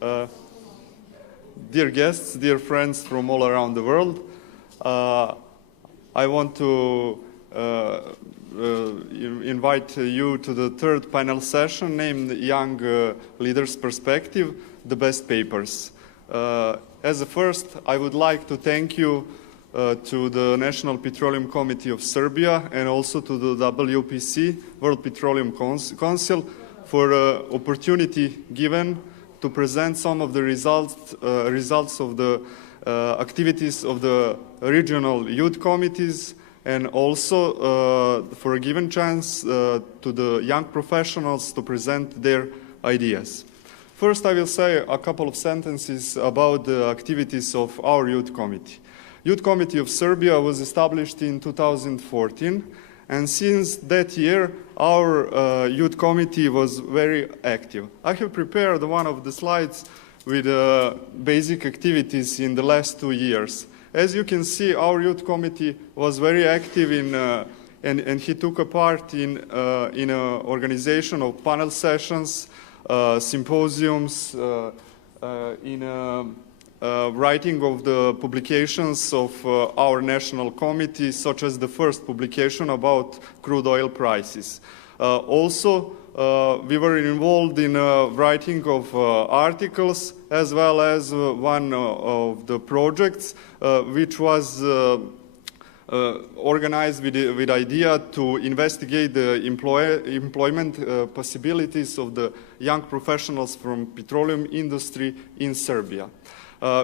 Dear guests, dear friends from all around the world, I want to invite you to the third panel session named Young Leaders Perspective, the Best Papers. As a first, I would like to thank you to the National Petroleum Committee of Serbia and also to the WPC, World Petroleum Council, for the opportunity given to present some of the results of the activities of the regional youth committees, and also for a given chance to the young professionals to present their ideas. First, I will say a couple of sentences about the activities of our youth committee. Youth Committee of Serbia was established in 2014, and since that year, our youth committee was very active. I have prepared one of the slides with basic activities in the last 2 years. As you can see, our youth committee was very active in, and he took a part in organization of panel sessions, symposiums, in writing of the publications of our national committee, such as the first publication about crude oil prices. Also, we were involved in writing of articles, as well as one of the projects which was organized with the idea to investigate the employment possibilities of the young professionals from petroleum industry in Serbia.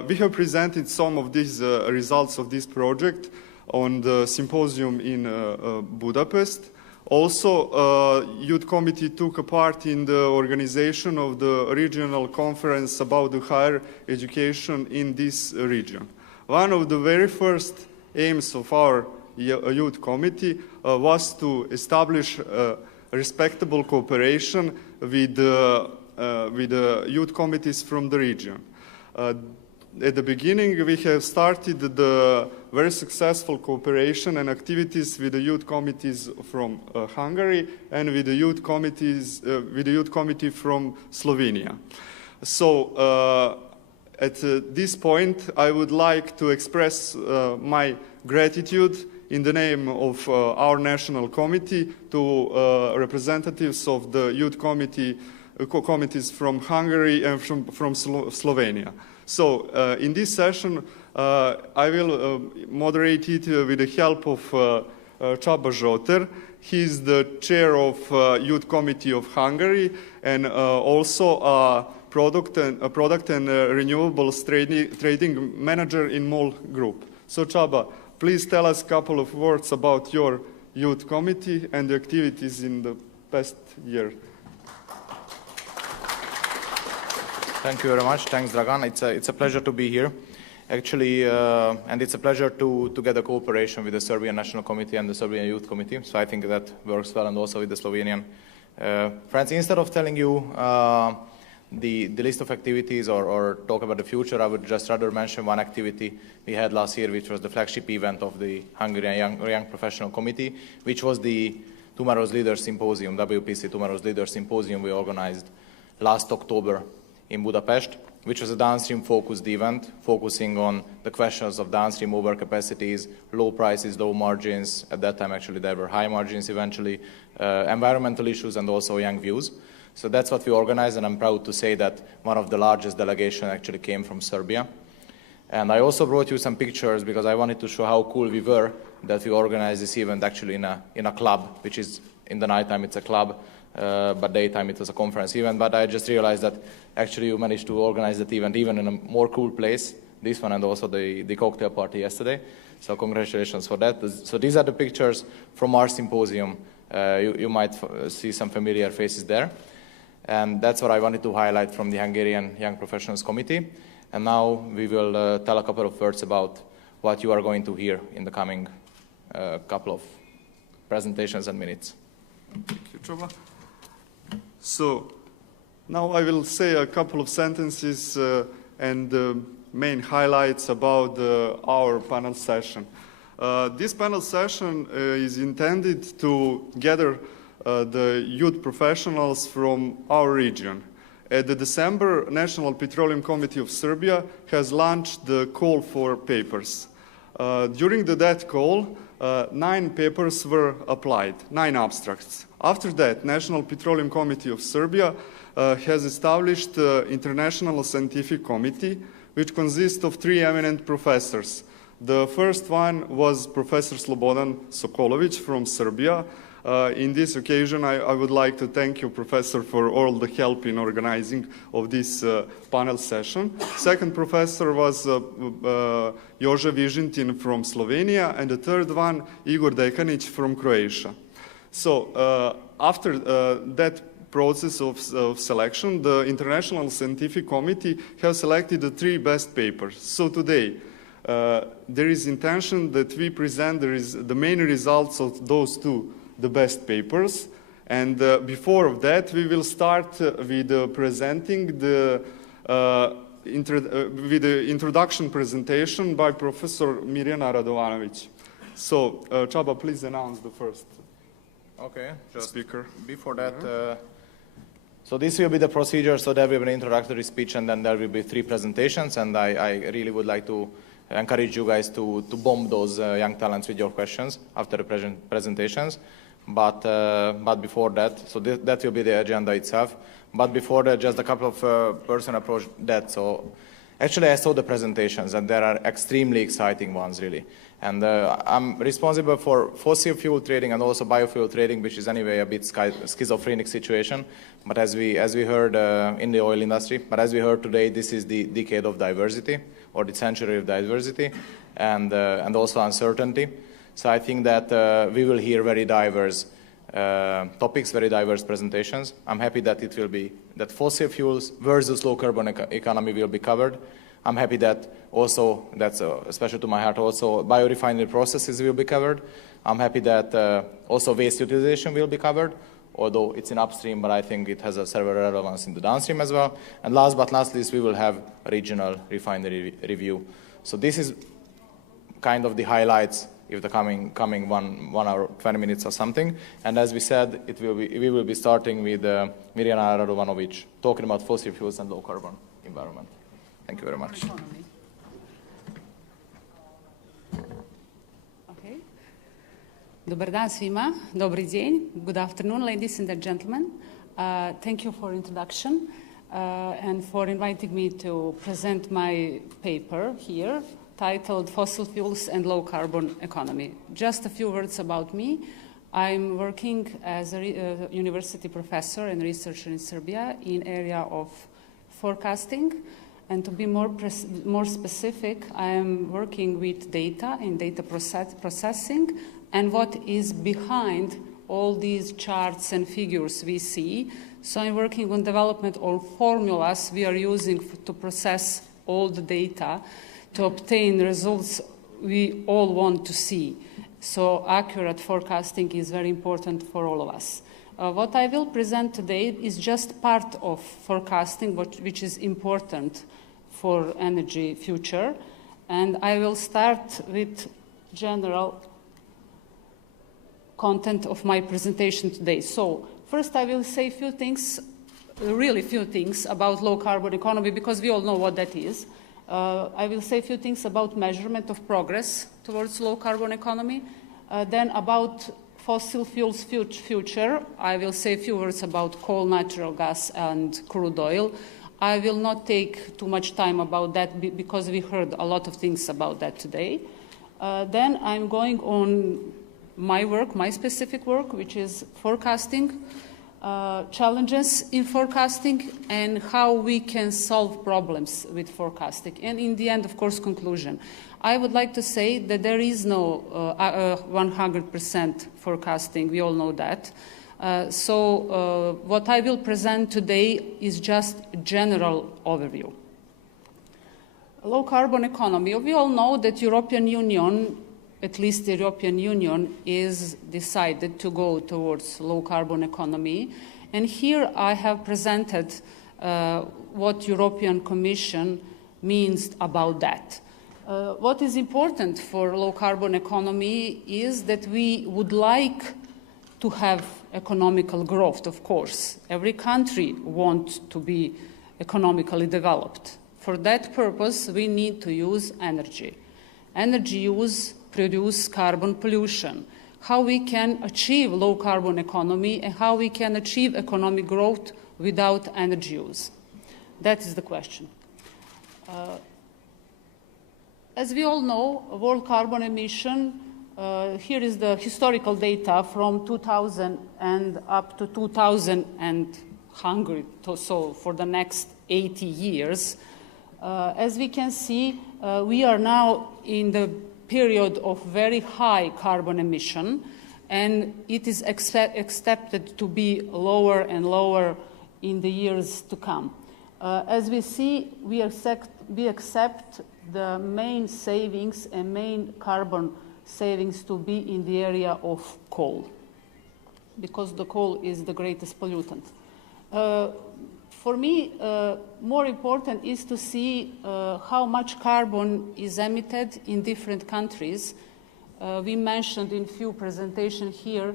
We have presented some of these results of this project on the symposium in Budapest. Also, Youth Committee took a part in the organization of the regional conference about the higher education in this region. One of the very first aims of our Youth Committee was to establish a respectable cooperation with the youth committees from the region. At the beginning, we have started the very successful cooperation and activities with the youth committees from Hungary and with the youth committee from Slovenia. So, at this point, I would like to express my gratitude in the name of our national committee to representatives of the youth committees from Hungary and from Slovenia. So, in this session, I will moderate it with the help of Csaba Zsoter. He is the chair of Youth Committee of Hungary and also a product and renewables trading manager in MOL Group. So, Csaba, please tell us a couple of words about your Youth Committee and the activities in the past year. Thank you very much. Thanks, Dragan. It's a pleasure to be here, actually, and it's a pleasure to get a cooperation with the Serbian National Committee and the Serbian Youth Committee. So I think that works well, and also with the Slovenian friends. Instead of telling you the list of activities or talk about the future, I would just rather mention one activity we had last year, which was the flagship event of the Hungarian Young Professional Committee, which was the Tomorrow's Leaders Symposium, WPC Tomorrow's Leaders Symposium we organized last October in Budapest, which was a downstream-focused event, focusing on the questions of downstream overcapacities, low prices, low margins. At that time, actually, there were high margins eventually, environmental issues, and also young views. So that's what we organized, and I'm proud to say that one of the largest delegations actually came from Serbia. And I also brought you some pictures because I wanted to show how cool we were that we organized this event actually in a club, which is, in the nighttime, it's a club. But daytime it was a conference event. But I just realized that actually you managed to organize that event even in a more cool place, this one and also the cocktail party yesterday. So congratulations for that. So these are the pictures from our symposium. You might see some familiar faces there. And that's what I wanted to highlight from the Hungarian Young Professionals Committee. And now we will tell a couple of words about what you are going to hear in the coming couple of presentations and minutes. Thank you, Csaba. So, now I will say a couple of sentences and the main highlights about our panel session. This panel session is intended to gather the youth professionals from our region. At the December National Petroleum Committee of Serbia has launched the call for papers. During that call, 9 papers were applied, 9 abstracts. After that, National Petroleum Committee of Serbia has established the International Scientific Committee, which consists of 3 eminent professors. The first one was Professor Slobodan Sokolovic from Serbia. In this occasion, I would like to thank you, Professor, for all the help in organizing of this panel session. Second professor was Jože Vižintin from Slovenia, and the third one, Igor Dekanic from Croatia. So after that process of selection, the International Scientific Committee has selected the 3 best papers. So today, there is intention that we present the main results of those 2, the best papers. And before of that, we will start with presenting with the introduction presentation by Professor Mirjana Radovanović. So, Csaba, please announce the first speaker. Before that, so this will be the procedure. So there will be an introductory speech, and then there will be 3 presentations. And I really would like to encourage you guys to bomb those young talents with your questions after the presentations. But before that, so that will be the agenda itself. But before that, just a couple of person approached that. So actually, I saw the presentations, and there are extremely exciting ones, really. And I'm responsible for fossil fuel trading and also biofuel trading, which is anyway a bit schizophrenic situation. But as we heard in the oil industry, but as we heard today, this is the decade of diversity, or the century of diversity, and also uncertainty. So I think that we will hear very diverse topics, very diverse presentations. I'm happy that it will be that fossil fuels versus low carbon economy will be covered. I'm happy that also, that's special to my heart, also biorefinery processes will be covered. I'm happy that also waste utilization will be covered, although it's in upstream, but I think it has a several relevance in the downstream as well. And last but not least, we will have a regional refinery review. So this is kind of the highlights if the coming 1 hour, 20 minutes or something. And as we said, we will be starting with Mirjana Radovanović talking about fossil fuels and low carbon environment. Thank you very much. Okay. Dobar dan svima. Dobri dzień. Good afternoon, ladies and gentlemen. Thank you for introduction and for inviting me to present my paper here, titled Fossil Fuels and Low Carbon Economy. Just a few words about me. I'm working as a university professor and researcher in Serbia in area of forecasting. And to be more specific, I am working with data and data processing and what is behind all these charts and figures we see. So I'm working on development of formulas we are using to process all the data to obtain results we all want to see. So accurate forecasting is very important for all of us. What I will present today is just part of forecasting, which is important for energy future. And I will start with general content of my presentation today. So first I will say a few things, really few things about low carbon economy, because we all know what that is. I will say a few things about measurement of progress towards low carbon economy. Then about fossil fuels future, I will say a few words about coal, natural gas, and crude oil. I will not take too much time about that because we heard a lot of things about that today. Then I'm going on my work, my specific work, which is forecasting, challenges in forecasting, and how we can solve problems with forecasting. And in the end, of course, conclusion. I would like to say that there is no 100% forecasting. We all know that. So what I will present today is just a general overview. Low carbon economy. We all know that European Union, at least the European Union, is decided to go towards low carbon economy. And here I have presented what European Commission means about that. What is important for low carbon economy is that we would like to have economical growth, of course. Every country wants to be economically developed. For that purpose, we need to use energy. Energy use produces carbon pollution. How we can achieve low carbon economy and how we can achieve economic growth without energy use. That is the question. As we all know, world carbon emission, here is the historical data from 2000 and up to 2100, so for the next 80 years. As we can see, we are now in the period of very high carbon emission, and it is expected to be lower and lower in the years to come. As we see, we accept the main savings and main carbon savings to be in the area of coal, because the coal is the greatest pollutant. For me, more important is to see how much carbon is emitted in different countries. We mentioned in few presentations here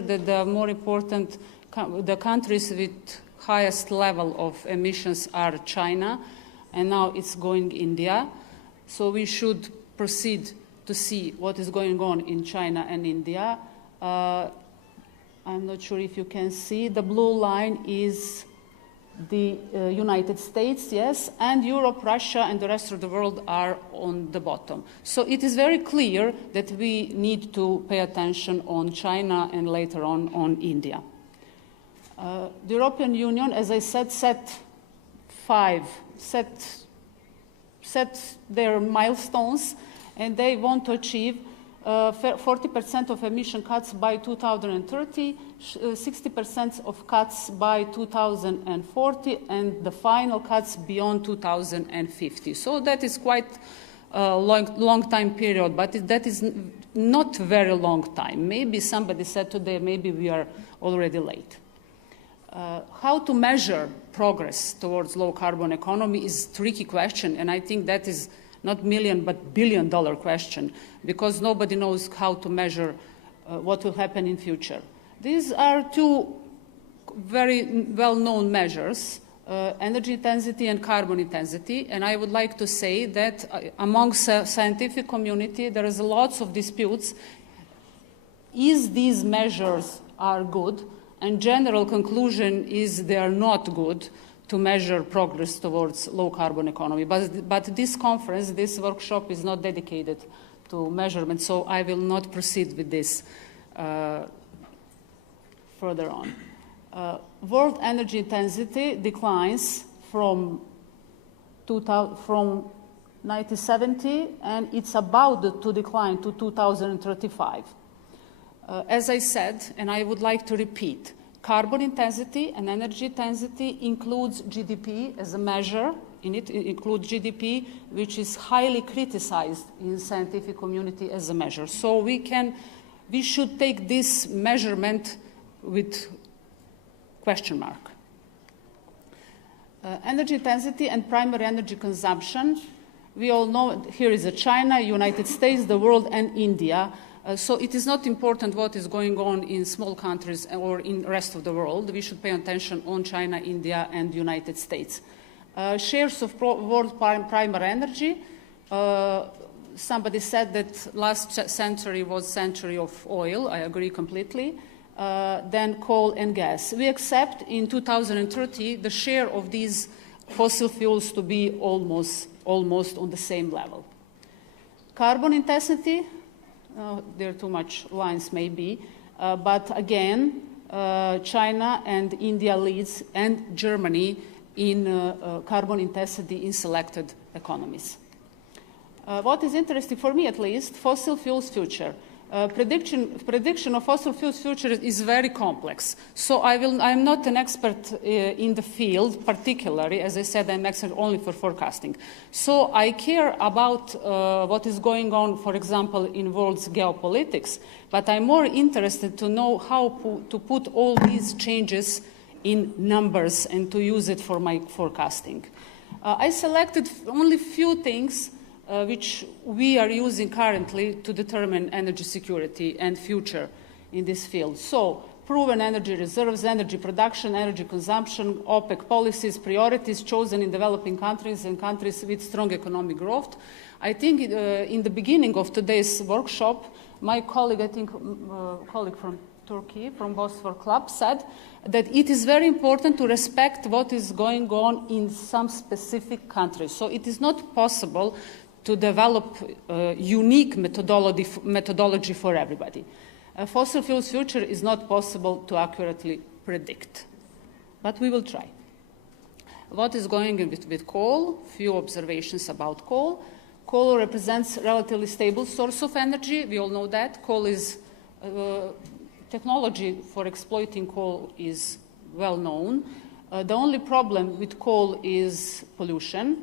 that the more important, the countries with highest level of emissions are China, and now it's going India. So we should proceed to see what is going on in China and India. I'm not sure if you can see. The blue line is the United States, yes, and Europe, Russia, and the rest of the world are on the bottom. So it is very clear that we need to pay attention on China and later on India. The European Union, as I said, set their milestones, and they want to achieve 40% of emission cuts by 2030, 60% of cuts by 2040, and the final cuts beyond 2050. So that is quite a long time period, but that is not very long time. Maybe somebody said today, maybe we are already late. How to measure progress towards low carbon economy is a tricky question, and I think that is not million but billion-dollar question, because nobody knows how to measure what will happen in future. These are two very well-known measures, energy intensity and carbon intensity, and I would like to say that amongst scientific community there is lots of disputes. Is these measures are good? And general conclusion is they are not good to measure progress towards low carbon economy. But this conference, this workshop is not dedicated to measurement, so I will not proceed with this further on. World energy intensity declines from 1970, and it's about to decline to 2035. As I said, and I would like to repeat, carbon intensity and energy intensity includes GDP as a measure. It includes GDP, which is highly criticized in the scientific community as a measure. So we should take this measurement with question mark. Energy intensity and primary energy consumption. We all know here is China, United States, the world, and India. So it is not important what is going on in small countries or in the rest of the world. We should pay attention on China, India, and United States. Shares of world primary energy. Somebody said that last century was century of oil. I agree completely. Then coal and gas. We accept in 2030 the share of these fossil fuels to be almost on the same level. Carbon intensity. There are too much lines maybe, but again, China and India leads, and Germany in carbon intensity in selected economies. What is interesting for me, at least, fossil fuels future. Prediction of fossil fuels future is very complex. So I'm not an expert in the field, particularly. As I said, I'm expert only for forecasting. So I care about what is going on, for example, in world's geopolitics. But I'm more interested to know how to put all these changes in numbers and to use it for my forecasting. I selected only few things which we are using currently to determine energy security and future in this field. So, proven energy reserves, energy production, energy consumption, OPEC policies, priorities chosen in developing countries and countries with strong economic growth. I think in the beginning of today's workshop, my colleague, I think colleague from Turkey, from Bosphor Club, said that it is very important to respect what is going on in some specific countries. So it is not possible to develop unique methodology for everybody. Fossil fuels future is not possible to accurately predict, but we will try. What is going on with coal? Few observations about coal. Coal represents relatively stable source of energy. We all know that. Coal is, technology for exploiting coal is well known. The only problem with coal is pollution.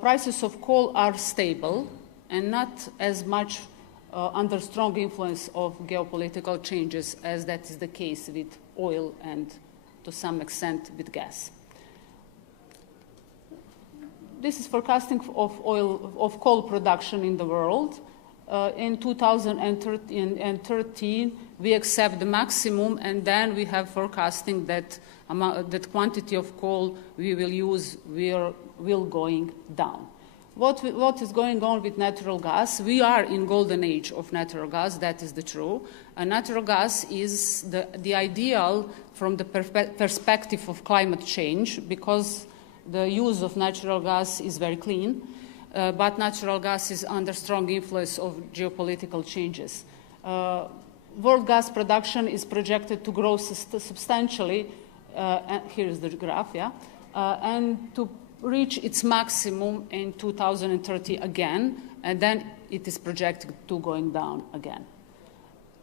Prices of coal are stable and not as much under strong influence of geopolitical changes as that is the case with oil and to some extent with gas. This is forecasting of coal production in the world. In 2013, we accept the maximum, and then we have forecasting that that quantity of coal we will use will going down. What is going on with natural gas? We are in golden age of natural gas, that is the true. Natural gas is the ideal from the perspective of climate change because the use of natural gas is very clean, but natural gas is under strong influence of geopolitical changes. World gas production is projected to grow substantially, and here is the graph, yeah, and to reach its maximum in 2030 again, and then it is projected to going down again.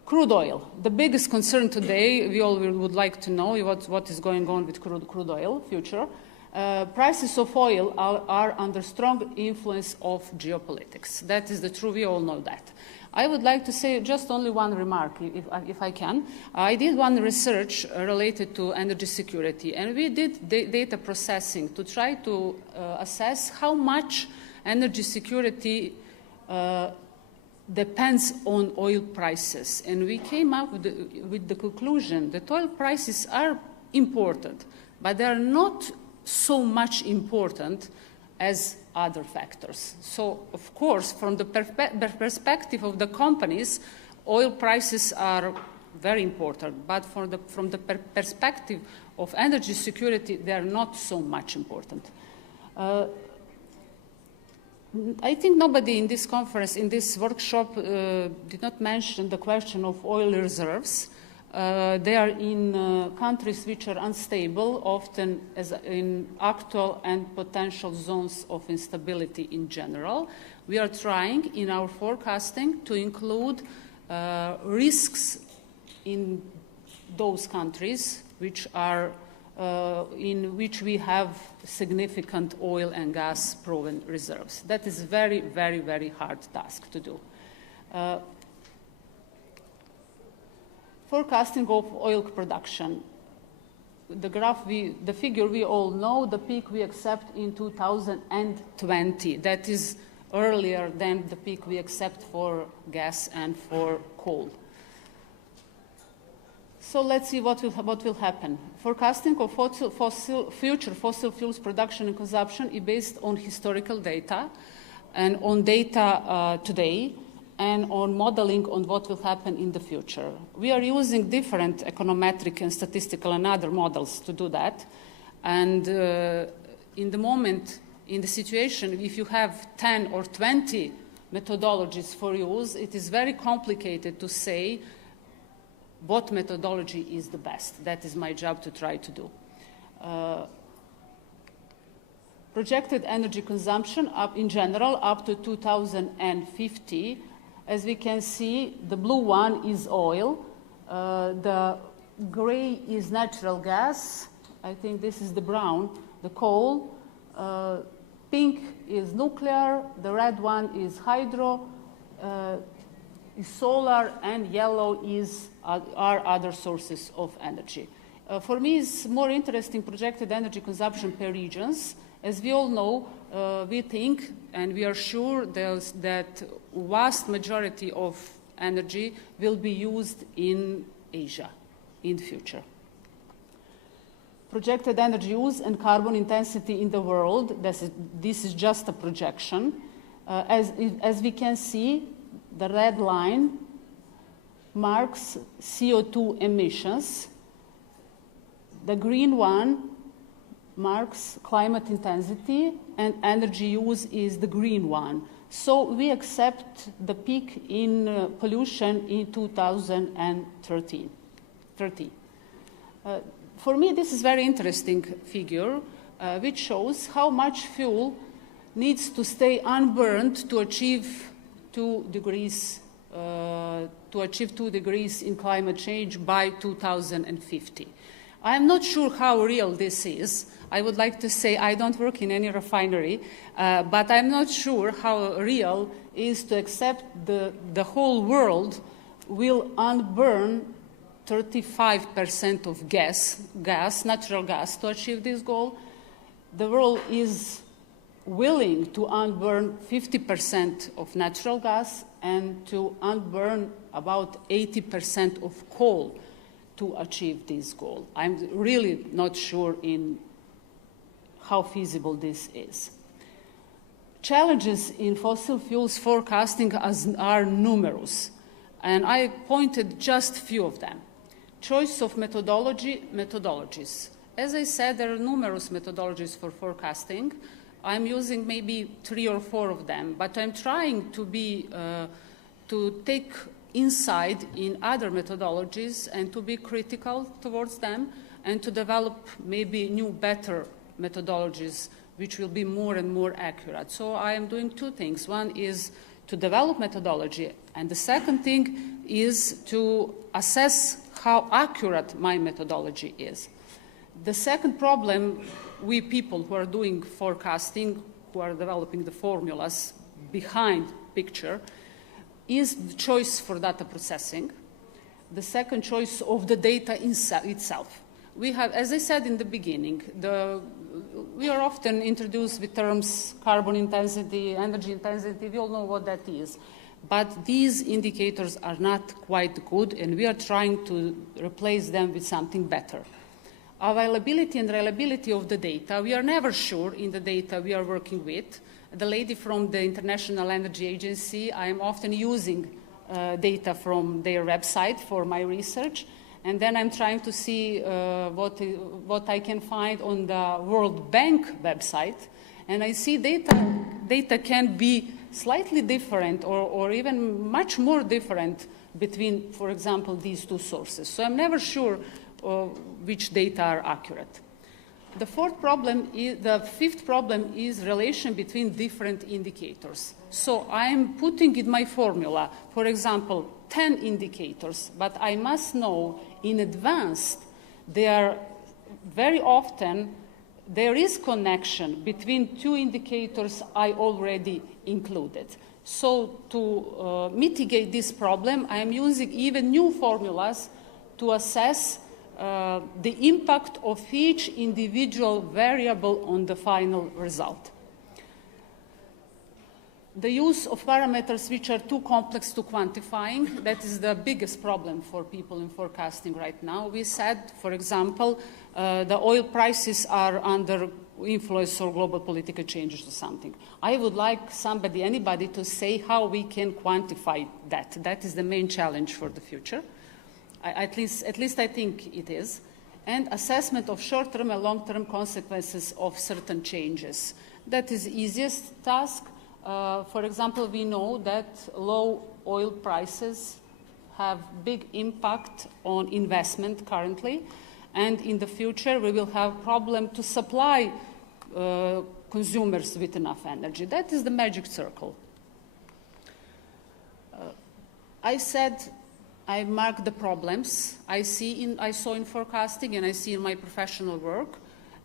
Crude oil. The biggest concern today, we all would like to know what is going on with crude oil future. Prices of oil are under strong influence of geopolitics. That is the truth, we all know that. I would like to say just only one remark, if I can. I did one research related to energy security, and we did data processing to try to assess how much energy security depends on oil prices. And we came up with the conclusion that oil prices are important, but they are not so much important as other factors. So, of course, from the perspective of the companies, oil prices are very important, but from the perspective of energy security, they are not so much important. I think nobody in this conference, in this workshop, did not mention the question of oil reserves. They are in countries which are unstable, often as in actual and potential zones of instability in general. We are trying in our forecasting to include risks in those countries which are in which we have significant oil and gas proven reserves. That is very, very, very hard task to do. Forecasting of oil production. The graph, the figure we all know, the peak we accept in 2020. That is earlier than the peak we accept for gas and for coal. So let's see what will happen. Forecasting of future fossil fuels production and consumption is based on historical data and on data today, and on modeling on what will happen in the future. We are using different econometric and statistical and other models to do that. And in the moment, in the situation, if you have 10 or 20 methodologies for use, it is very complicated to say what methodology is the best. That is my job to try to do. Projected energy consumption up in general up to 2050. As we can see, the blue one is oil, the gray is natural gas, I think this is the brown, the coal, pink is nuclear, the red one is hydro, is solar, and yellow are other sources of energy. For me, it's more interesting projected energy consumption per regions. As we all know, we think and we are sure that vast majority of energy will be used in Asia in the future. Projected energy use and carbon intensity in the world, this is just a projection. As we can see, the red line marks CO2 emissions. The green one marks climate intensity, and energy use is the green one. So we accept the peak in pollution in 2030. For me, this is a very interesting figure, which shows how much fuel needs to stay unburned to achieve 2 degrees in climate change by 2050. I am not sure how real this is. I would like to say I don't work in any refinery, but I'm not sure how real is to accept the whole world will unburn 35% of natural gas, to achieve this goal. The world is willing to unburn 50% of natural gas and to unburn about 80% of coal to achieve this goal. I'm really not sure in how feasible this is. Challenges in fossil fuels forecasting are numerous, and I pointed just a few of them. Choice of methodologies. As I said, there are numerous methodologies for forecasting. I'm using maybe 3 or 4 of them, but I'm trying to take insight in other methodologies and to be critical towards them and to develop maybe new, better methodologies which will be more and more accurate. So I am doing 2 things. One is to develop methodology, and the second thing is to assess how accurate my methodology is. The second problem, we people who are doing forecasting, who are developing the formulas behind picture, is the choice for data processing. The second choice of the data itself. We have, as I said in the beginning, we are often introduced with terms carbon intensity, energy intensity, we all know what that is. But these indicators are not quite good, and we are trying to replace them with something better. Availability and reliability of the data, we are never sure in the data we are working with. The lady from the International Energy Agency, I am often using data from their website for my research, and then I'm trying to see what I can find on the World Bank website, and I see data can be slightly different or even much more different between, for example, these 2 sources. So I'm never sure which data are accurate. The fifth problem is relation between different indicators. So I'm putting in my formula, for example, 10 indicators, but I must know in advance very often there is connection between 2 indicators I already included. So to mitigate this problem, I am using even new formulas to assess the impact of each individual variable on the final result. The use of parameters which are too complex to quantifying, that is the biggest problem for people in forecasting right now. We said, for example, the oil prices are under influence of global political changes or something. I would like anybody to say how we can quantify that. That is the main challenge for the future. At least I think it is. And assessment of short-term and long-term consequences of certain changes. That is the easiest task. For example, we know that low oil prices have big impact on investment currently, and in the future we will have problem to supply consumers with enough energy. That is the magic circle. I said I mark the problems I saw in forecasting and I see in my professional work.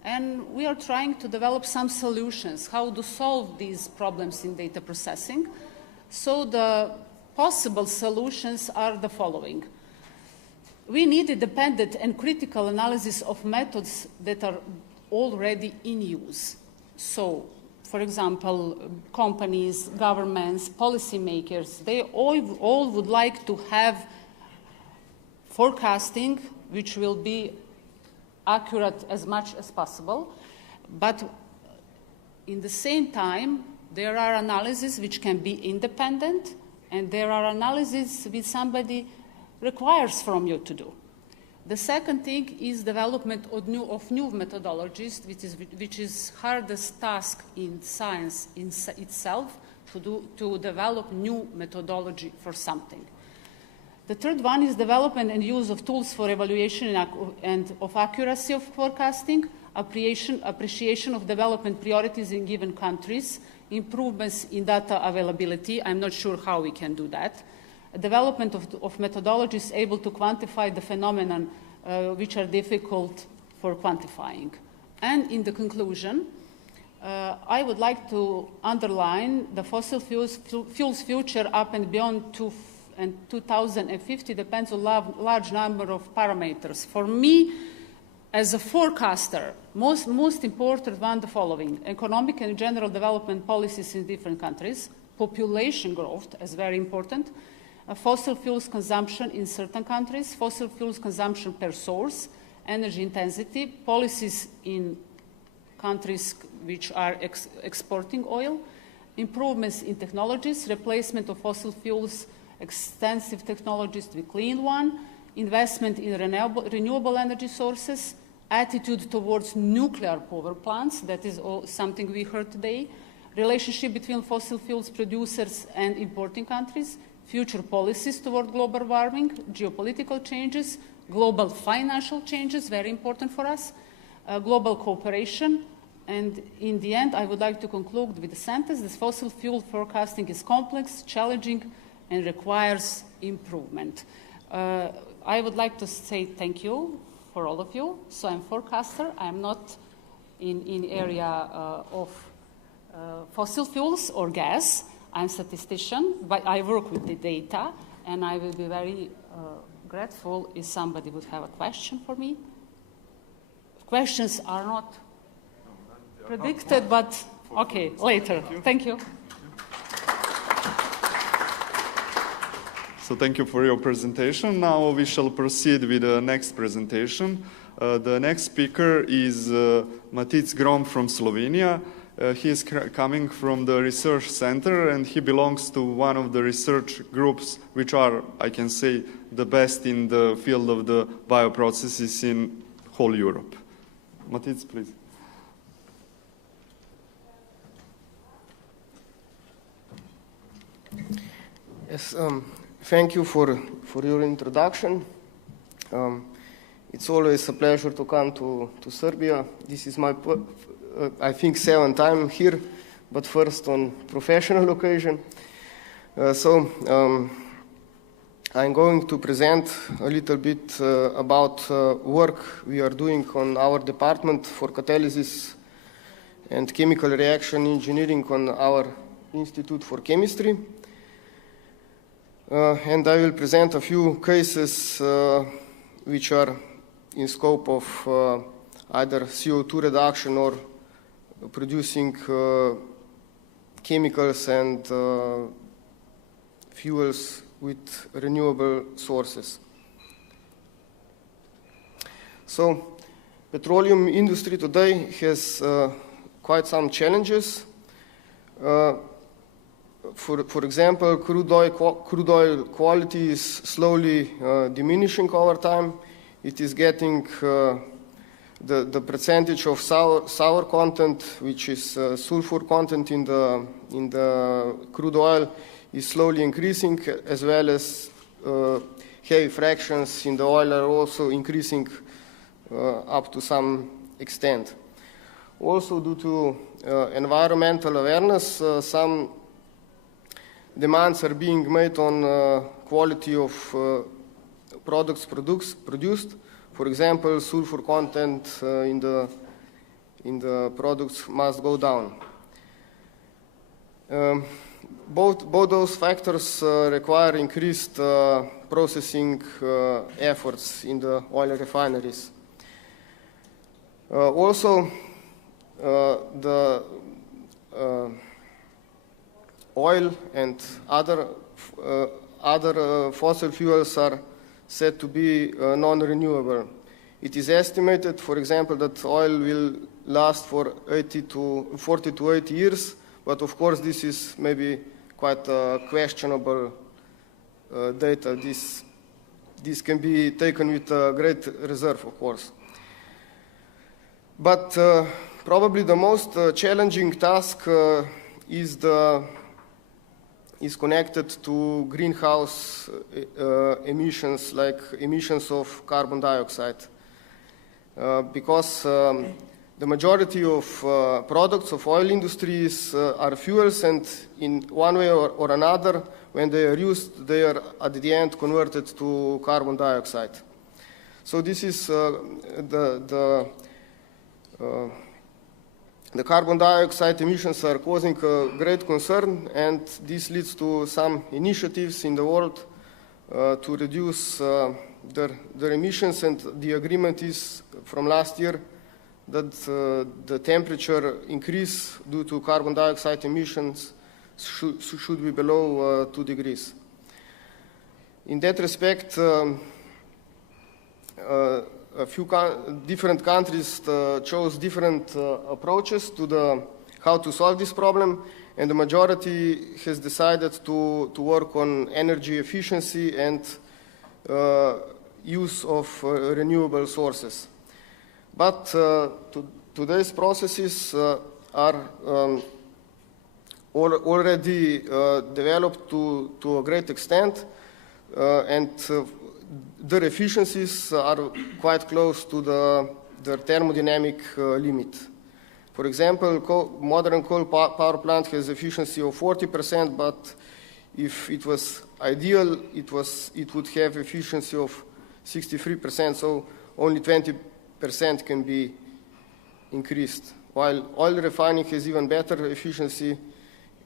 And we are trying to develop some solutions, how to solve these problems in data processing. So the possible solutions are the following. We need independent and critical analysis of methods that are already in use. So, for example, companies, governments, policymakers, they all would like to have forecasting which will be accurate as much as possible, but in the same time, there are analyses which can be independent, and there are analyses which somebody requires from you to do. The second thing is development of new methodologies, which is hardest task in science itself, to develop new methodology for something. The third one is development and use of tools for evaluation and of accuracy of forecasting, appreciation of development priorities in given countries, improvements in data availability. I'm not sure how we can do that. Development of methodologies able to quantify the phenomenon which are difficult for quantifying. And in the conclusion, I would like to underline the fossil fuels future up and beyond 2050 depends on a large number of parameters. For me, as a forecaster, most important one, the following: economic and general development policies in different countries, population growth is very important, fossil fuels consumption in certain countries, fossil fuels consumption per source, energy intensity, policies in countries which are exporting oil, improvements in technologies, replacement of fossil fuels, extensive technologies with clean one, investment in renewable energy sources, attitude towards nuclear power plants, that is something we heard today, relationship between fossil fuels producers and importing countries, future policies toward global warming, geopolitical changes, global financial changes, very important for us, global cooperation, and in the end, I would like to conclude with a sentence: this fossil fuel forecasting is complex, challenging, and requires improvement. I would like to say thank you for all of you. So I'm a forecaster. I'm not in area of fossil fuels or gas. I'm a statistician, but I work with the data, and I will be very grateful if somebody would have a question for me. Questions are not predicted, but okay, later. Thank you. So thank you for your presentation. Now we shall proceed with the next presentation. The next speaker is Matic Grom from Slovenia. He is coming from the research center, and he belongs to one of the research groups which are, I can say, the best in the field of the bioprocesses in whole Europe. Matic, please. Yes, thank you for your introduction. It's always a pleasure to come to Serbia. This is my, I think, 7th time here, but first on professional occasion. I'm going to present a little bit about work we are doing on our department for catalysis and chemical reaction engineering on our Institute for Chemistry. And I will present a few cases which are in scope of either CO2 reduction or producing chemicals and fuels with renewable sources. So, petroleum industry today has quite some challenges. For example, crude oil quality is slowly diminishing over time. It is getting the percentage of sour content, which is sulfur content in the crude oil, is slowly increasing, as well as heavy fractions in the oil are also increasing up to some extent. Also, due to environmental awareness, some demands are being made on quality of products produced. For example, sulfur content in the products must go down. Both those factors require increased processing efforts in the oil refineries. Also, the oil and other fossil fuels are said to be non-renewable. It is estimated, for example, that oil will last for 40 to 80 years, but of course this is maybe quite questionable data. This can be taken with great reserve, of course. But probably the most challenging task is connected to greenhouse emissions, like emissions of carbon dioxide. Because the majority of products of oil industries are fuels, and in one way or another, when they are used, they are at the end converted to carbon dioxide. So this is the carbon dioxide emissions are causing great concern, and this leads to some initiatives in the world to reduce their emissions, and the agreement is from last year that the temperature increase due to carbon dioxide emissions should be below 2 degrees. In that respect, a few different countries chose different approaches to how to solve this problem, and the majority has decided to work on energy efficiency and use of renewable sources. But today's processes are already developed to a great extent, and their efficiencies are quite close to their thermodynamic limit. For example, modern coal power plant has efficiency of 40%, but if it was ideal, it would have efficiency of 63%, so only 20% can be increased. While oil refining has even better efficiency,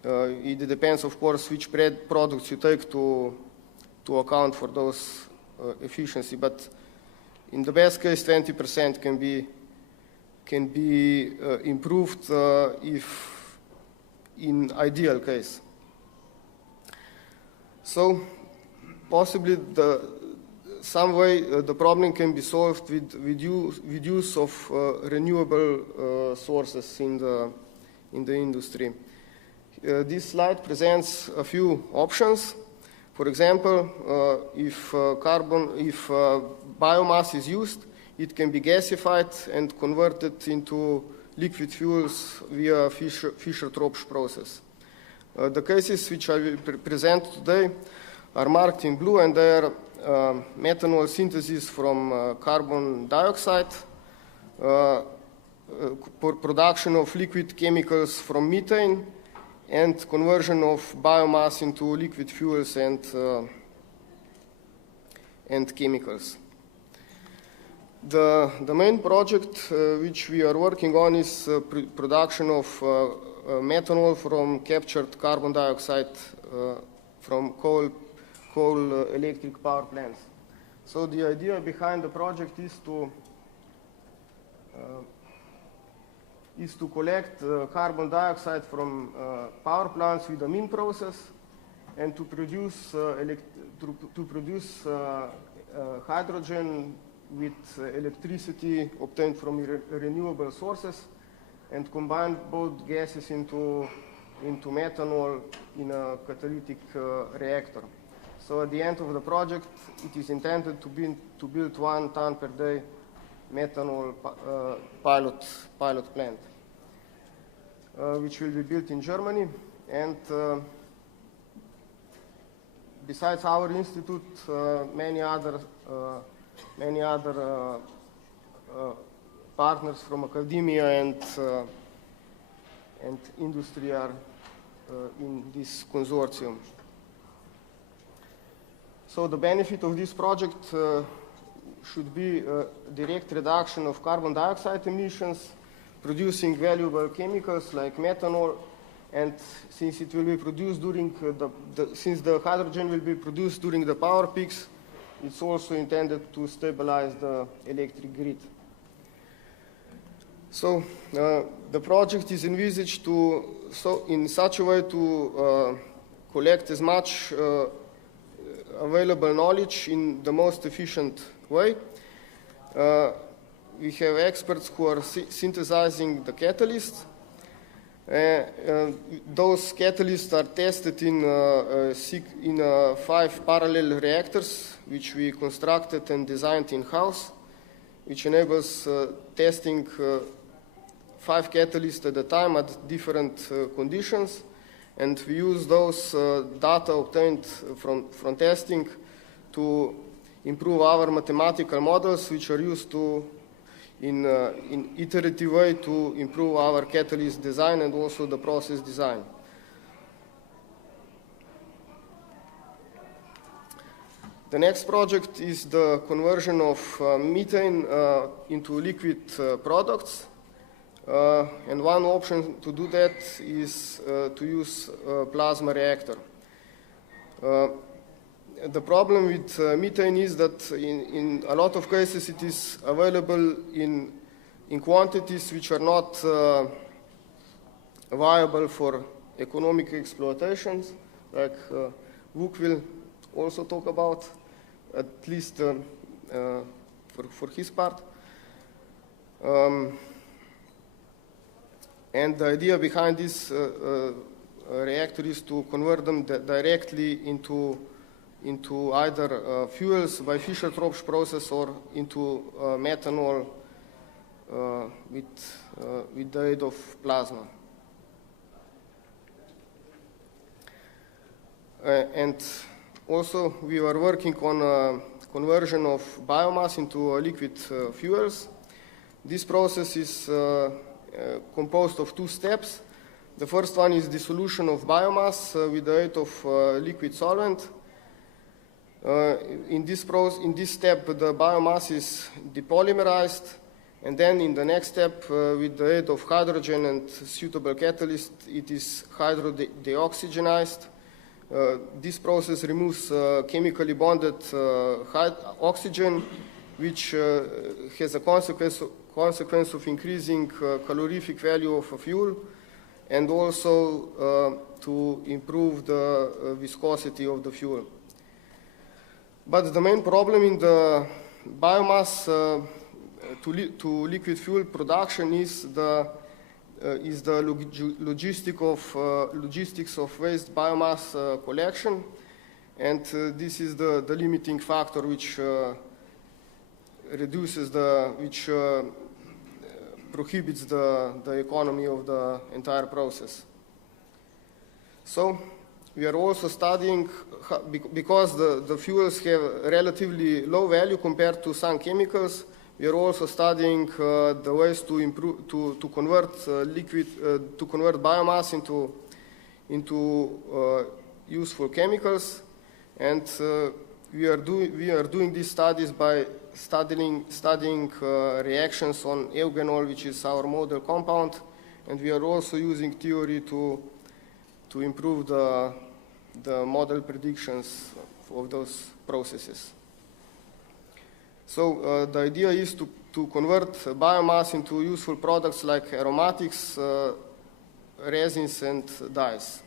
it depends, of course, which products you take to account for those efficiency. But in the best case, 20% can be improved if in ideal case. So possibly some way the problem can be solved with use of renewable sources in the industry. This slide presents a few options. For example, if biomass is used, it can be gasified and converted into liquid fuels via Fischer-Tropsch process. The cases which I will present today are marked in blue, and they are methanol synthesis from carbon dioxide, production of liquid chemicals from methane, and conversion of biomass into liquid fuels and chemicals. The main project which we are working on is production of methanol from captured carbon dioxide from coal electric power plants. So the idea behind the project is to collect carbon dioxide from power plants with amine process, and to produce hydrogen with electricity obtained from renewable sources, and combine both gases into methanol in a catalytic reactor. So at the end of the project, it is intended to build 1 ton per day methanol pilot plant, which will be built in Germany. And besides our institute, many other partners from academia and industry are in this consortium. So the benefit of this project should be direct reduction of carbon dioxide emissions, producing valuable chemicals like methanol, and since it will be produced during since the hydrogen will be produced during the power peaks, it's also intended to stabilize the electric grid. So the project is envisaged in such a way to collect as much available knowledge in the most efficient way. We have experts who are synthesizing the catalysts. Those catalysts are tested in 5 parallel reactors, which we constructed and designed in-house, which enables testing 5 catalysts at a time at different conditions. And we use those data obtained from testing to improve our mathematical models, which are used to in iterative way to improve our catalyst design and also the process design. The next project is the conversion of methane into liquid products. And one option to do that is to use a plasma reactor. The problem with methane is that in a lot of cases it is available in quantities which are not viable for economic exploitations, like Vuk will also talk about, at least for his part. And the idea behind this reactor is to convert them directly into either fuels by Fischer-Tropsch process or into methanol with the aid of plasma. And also we are working on conversion of biomass into liquid fuels. This process is composed of 2 steps. The first one is dissolution of biomass with the aid of liquid solvent. In this step, the biomass is depolymerized, and then in the next step, with the aid of hydrogen and suitable catalyst, it is hydrodeoxygenized. This process removes chemically bonded oxygen, which has a consequence of increasing calorific value of a fuel, and also to improve the viscosity of the fuel. But the main problem in the biomass to liquid fuel production is the logistics of waste biomass collection, and this is the limiting factor which prohibits the economy of the entire process. So we are also studying, because the fuels have relatively low value compared to some chemicals, we are also studying the ways to improve, to convert biomass into useful chemicals, and we are doing these studies by studying reactions on eugenol, which is our model compound, and we are also using theory to improve the model predictions of those processes. So the idea is to convert biomass into useful products like aromatics, resins, and dyes.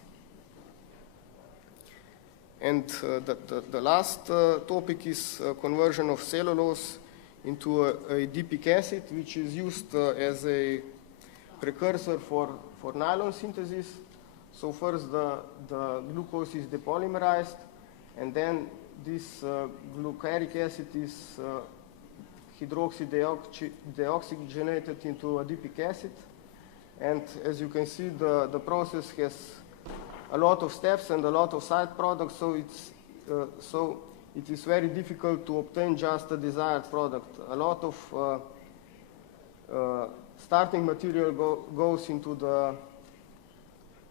And the last topic is conversion of cellulose into adipic acid, which is used as a precursor for nylon synthesis. So first the glucose is depolymerized, and then this glucaric acid is hydroxydeoxygenated into adipic acid. And as you can see, the process has a lot of steps and a lot of side products, so it is very difficult to obtain just a desired product. A lot of starting material goes into the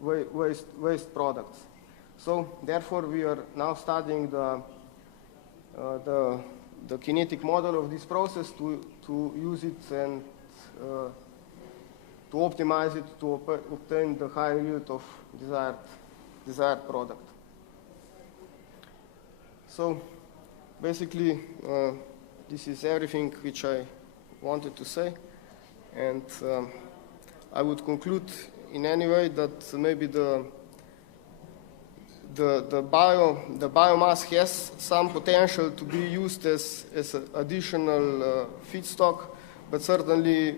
waste products. So therefore we are now studying the kinetic model of this process to use it and to optimize it to obtain the higher yield of desired product. So basically this is everything which I wanted to say, and I would conclude in any way that maybe the biomass has some potential to be used as an additional feedstock, but certainly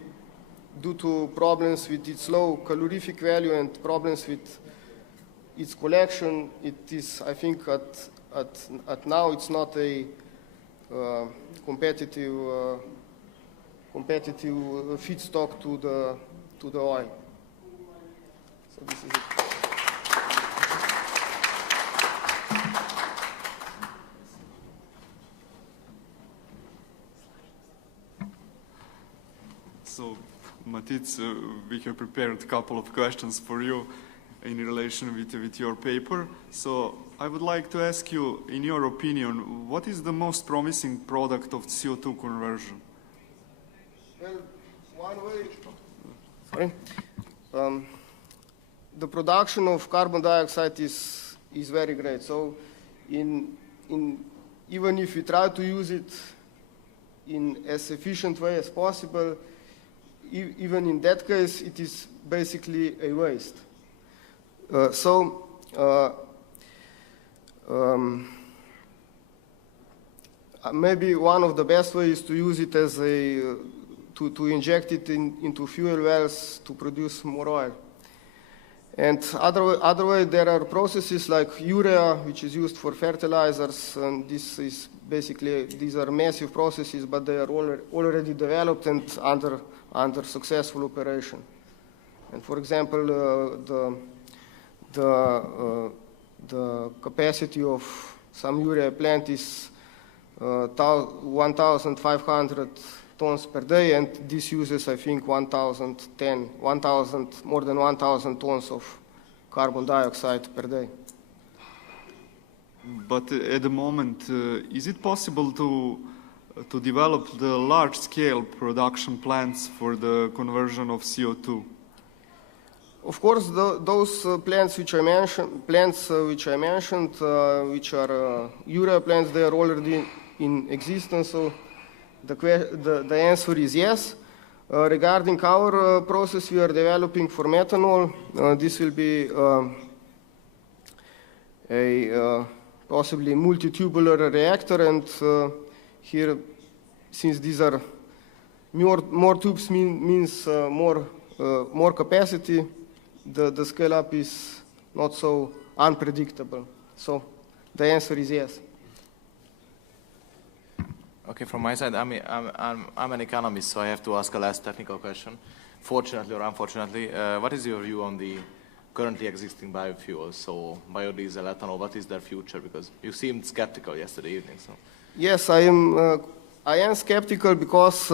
due to problems with its low calorific value and problems with its collection, it is, I think, at now it's not a competitive feedstock to the oil. So this is it. So, Matic, we have prepared a couple of questions for you in relation with your paper. So, I would like to ask you, in your opinion, what is the most promising product of CO2 conversion? Well, one way, the production of carbon dioxide is very great. So, even if we try to use it in as efficient way as possible, even in that case, it is basically a waste. Maybe one of the best ways is to use it as to inject it into fuel wells to produce more oil. And other way, there are processes like urea, which is used for fertilizers, and this is basically, these are massive processes, but they are already developed and under successful operation. And for example, the capacity of some urea plant is 1,500 tons per day, and this uses, I think, more than 1,000 tons of carbon dioxide per day. But at the moment, is it possible to develop the large-scale production plants for the conversion of CO2? Of course, those plants which I mentioned, which are urea plants, they are already in existence. So the answer is yes. Regarding our process we are developing for methanol, this will be a possibly multi-tubular reactor, and here, since these are more tubes means more capacity, the scale up is not so unpredictable. So the answer is yes. Okay, from my side, I'm an economist, so I have to ask a last technical question. Fortunately or unfortunately, what is your view on the currently existing biofuels, so biodiesel, ethanol? What is their future? Because you seemed skeptical yesterday evening. So. Yes, I am skeptical because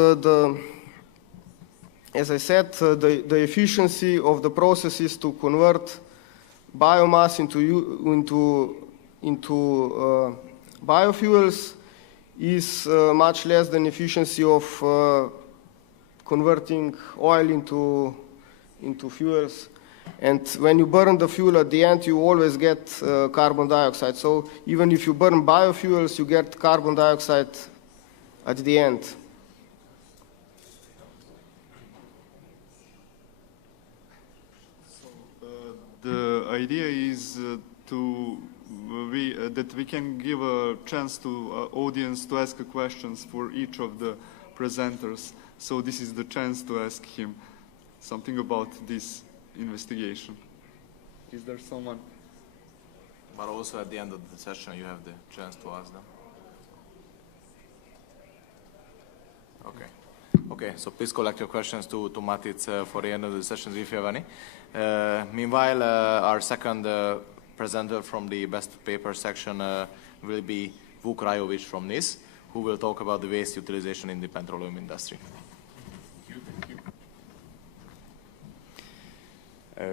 as I said, the efficiency of the processes to convert biomass into biofuels is much less than efficiency of converting oil into fuels. And when you burn the fuel at the end, you always get carbon dioxide. So even if you burn biofuels, you get carbon dioxide at the end. The idea is that we can give a chance to audience to ask questions for each of the presenters. So this is the chance to ask him something about this investigation. Is there someone? But also at the end of the session, you have the chance to ask them. Okay. Okay, so please collect your questions to Matic for the end of the sessions if you have any. Meanwhile, our second presenter from the best paper section will be Vuk Rajovic from NIS, who will talk about the waste utilization in the petroleum industry. Thank you.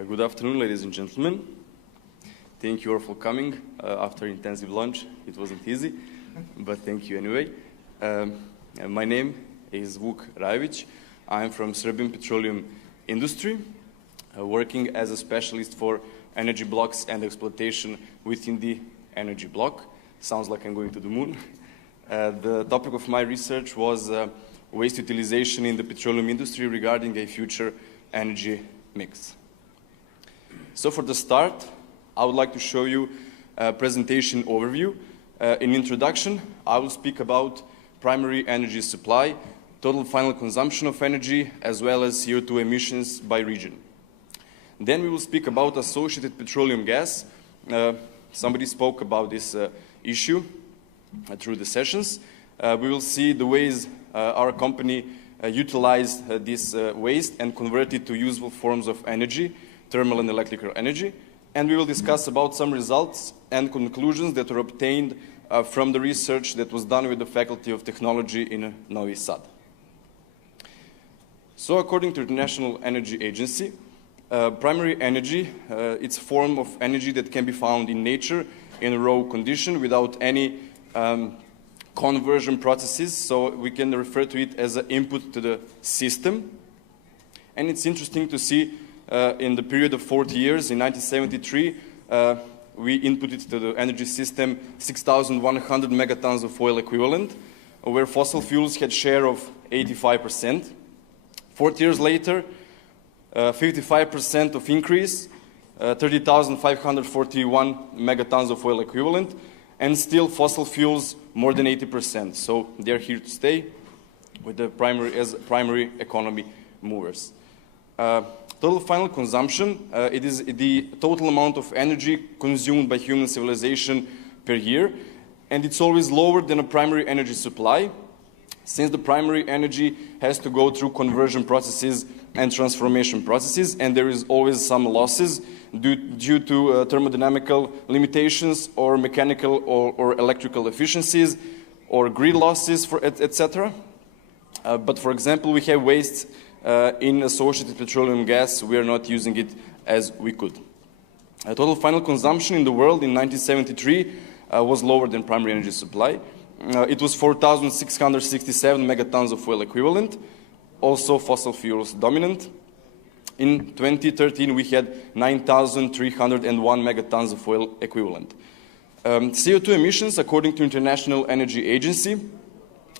Good afternoon, ladies and gentlemen. Thank you all for coming after intensive lunch. It wasn't easy, but thank you anyway. My name is Vuk Rajovic. I'm from Serbian petroleum industry, working as a specialist for energy blocks and exploitation within the energy block. Sounds like I'm going to the moon. The topic of my research was waste utilization in the petroleum industry regarding a future energy mix. So for the start, I would like to show you presentation overview. In introduction, I will speak about primary energy supply, total final consumption of energy, as well as CO2 emissions by region. Then we will speak about associated petroleum gas. Somebody spoke about this issue through the sessions. We will see the ways our company utilized this waste and convert it to useful forms of energy, thermal and electrical energy. And we will discuss about some results and conclusions that were obtained from the research that was done with the Faculty of Technology in Novi Sad. So according to the International Energy Agency, primary energy, it's a form of energy that can be found in nature in a raw condition without any conversion processes, so we can refer to it as an input to the system. And it's interesting to see in the period of 40 years, in 1973, we inputted to the energy system 6,100 megatons of oil equivalent, where fossil fuels had share of 85%. 40 years later, 55% of increase, 30,541 megatons of oil equivalent, and still fossil fuels more than 80%. So they're here to stay with the primary economy movers. Total final consumption, it is the total amount of energy consumed by human civilization per year, and it's always lower than a primary energy supply, since the primary energy has to go through conversion processes and transformation processes, and there is always some losses due to thermodynamical limitations or mechanical or electrical efficiencies or grid losses, etc. But for example, we have waste in associated petroleum gas. We are not using it as we could. Total final consumption in the world in 1973 was lower than primary energy supply. It was 4,667 megatons of oil equivalent, also fossil fuels dominant. In 2013, we had 9,301 megatons of oil equivalent. CO2 emissions, according to International Energy Agency,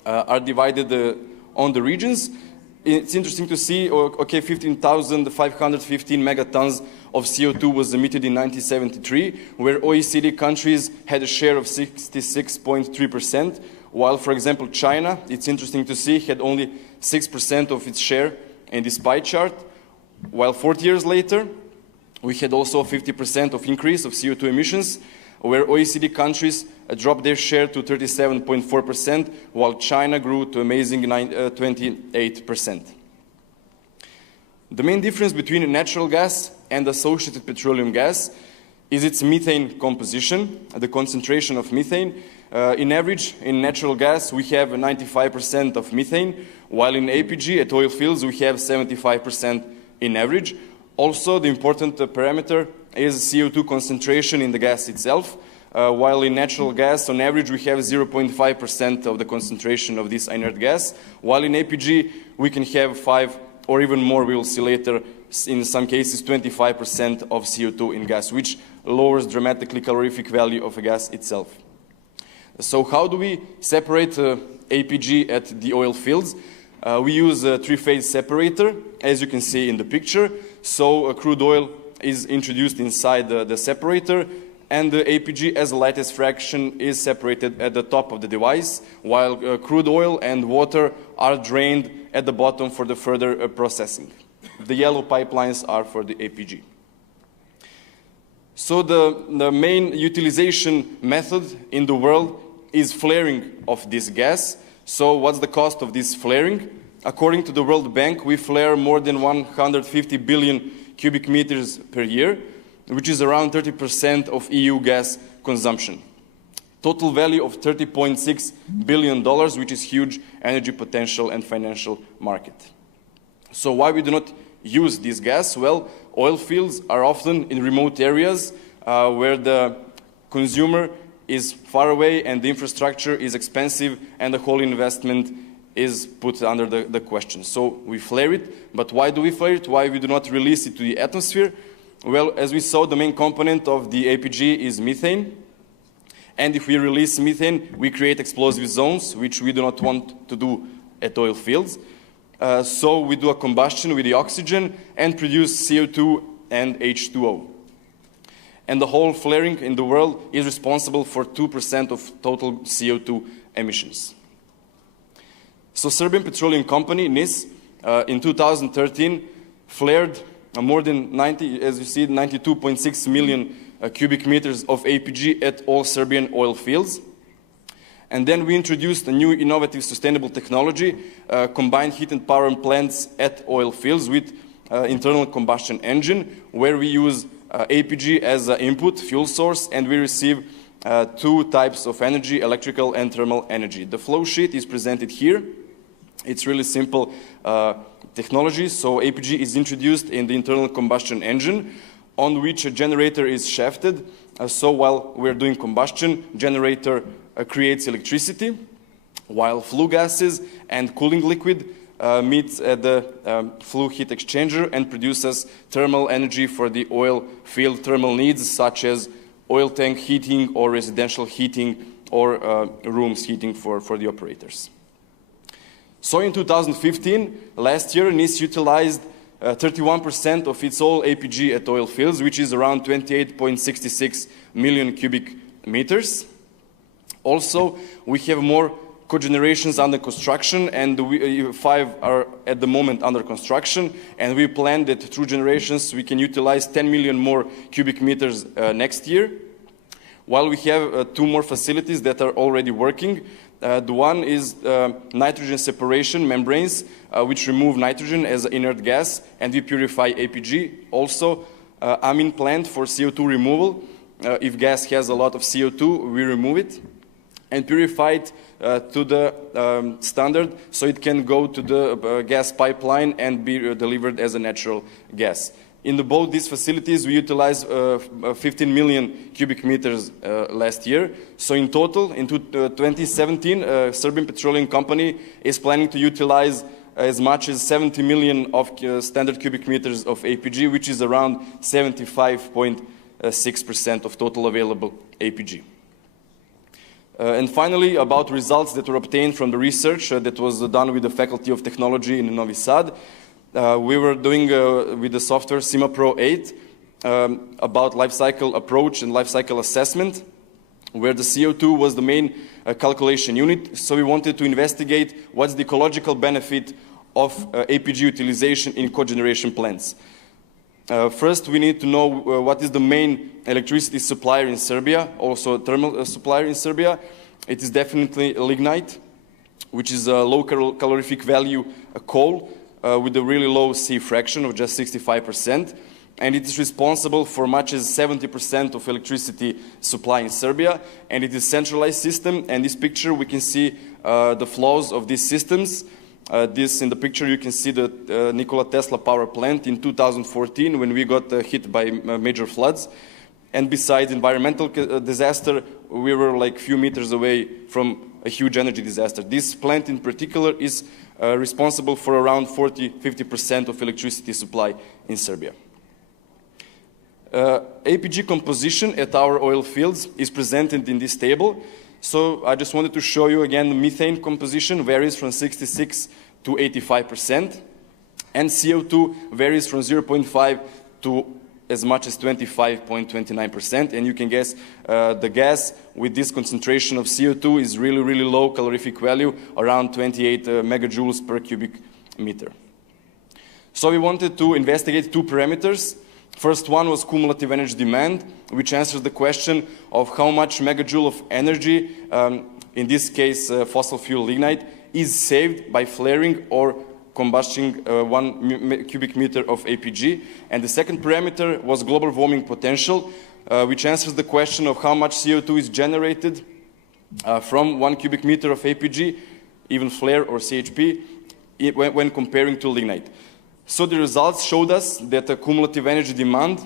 are divided on the regions. It's interesting to see, okay, 15,515 megatons of CO2 was emitted in 1973, where OECD countries had a share of 66.3%, while, for example, China, it's interesting to see, had only 6% of its share in this pie chart, while 40 years later, we had also a 50% of increase of CO2 emissions, where OECD countries dropped their share to 37.4%, while China grew to amazing 28%. The main difference between natural gas and associated petroleum gas is its methane composition, the concentration of methane. In average, in natural gas, we have 95% of methane, while in APG, at oil fields, we have 75% in average. Also, the important parameter is CO2 concentration in the gas itself, while in natural gas, on average, we have 0.5% of the concentration of this inert gas, while in APG, we can have 5 or even more, we will see later, in some cases, 25% of CO2 in gas, which lowers dramatically calorific value of a gas itself. So how do we separate APG at the oil fields? We use a three-phase separator, as you can see in the picture. So crude oil is introduced inside the separator, and the APG as the lightest fraction is separated at the top of the device, while crude oil and water are drained at the bottom for the further processing. The yellow pipelines are for the APG. So the main utilization method in the world is flaring of this gas. So what's the cost of this flaring? According to the World Bank, we flare more than 150 billion cubic meters per year, which is around 30% of EU gas consumption. Total value of $30.6 billion, which is huge energy potential and financial market. So why we do not use this gas? Well, oil fields are often in remote areas where the consumer is far away and the infrastructure is expensive and the whole investment is put under the question. So we flare it, but why do we flare it? Why we do not release it to the atmosphere? Well, as we saw, the main component of the APG is methane. And if we release methane, we create explosive zones, which we do not want to do at oil fields. So we do a combustion with the oxygen and produce CO2 and H2O. and the whole flaring in the world is responsible for 2% of total CO2 emissions. So Serbian Petroleum Company, NIS, in 2013 flared more than 92.6 million cubic meters of APG at all Serbian oil fields. And then we introduced a new innovative sustainable technology, combined heat and power plants at oil fields with internal combustion engine, where we use APG as an input fuel source, and we receive two types of energy, electrical and thermal energy. The flow sheet is presented here. It's really simple technology. So APG is introduced in the internal combustion engine, on which a generator is shafted. So while we're doing combustion, generator creates electricity, while flue gases and cooling liquid meet at the flue heat exchanger and produces thermal energy for the oil field thermal needs, such as oil tank heating or residential heating or rooms heating for the operators. So in 2015, last year, NIS utilized 31% of its all APG at oil fields, which is around 28.66 million cubic meters. Also, we have more cogenerations under construction, and 5 are at the moment under construction, and we plan that through generations we can utilize 10 million more cubic meters next year. While we have 2 more facilities that are already working. The one is nitrogen separation membranes, which remove nitrogen as an inert gas, and we purify APG. Also, amine plant for CO2 removal. If gas has a lot of CO2, we remove it and purify it to the standard, so it can go to the gas pipeline and be delivered as a natural gas. In both these facilities, we utilized 15 million cubic meters last year. So in total, in 2017, Serbian Petroleum Company is planning to utilize as much as 70 million of standard cubic meters of APG, which is around 75.6% of total available APG. And finally, about results that were obtained from the research that was done with the Faculty of Technology in Novi Sad. We were doing with the software SIMA Pro 8 about life cycle approach and life cycle assessment, where the CO2 was the main calculation unit. So we wanted to investigate what's the ecological benefit of APG utilization in cogeneration plants. First, we need to know what is the main electricity supplier in Serbia, also thermal supplier in Serbia. It is definitely lignite, which is a low calorific value coal, with a really low C fraction of just 65%, and it is responsible for much as 70% of electricity supply in Serbia, and it is a centralized system. And this picture, we can see the flows of these systems. In the picture, you can see the Nikola Tesla power plant in 2014, when we got hit by major floods. And besides environmental disaster, we were like a few meters away from a huge energy disaster. This plant in particular is responsible for around 40–50% of electricity supply in Serbia. APG composition at our oil fields is presented in this table. So I just wanted to show you again, the methane composition varies from 66 to 85%, and CO2 varies from 0.5 to as much as 25.29%, and you can guess the gas with this concentration of CO2 is really, really low calorific value, around 28 megajoules per cubic meter. So we wanted to investigate 2 parameters. First one was cumulative energy demand, which answers the question of how much megajoule of energy, in this case fossil fuel lignite, is saved by flaring or combusting 1 cubic meter of APG. And the second parameter was global warming potential, which answers the question of how much CO2 is generated from 1 cubic meter of APG, even flare or CHP, when comparing to lignite. So the results showed us that the cumulative energy demand,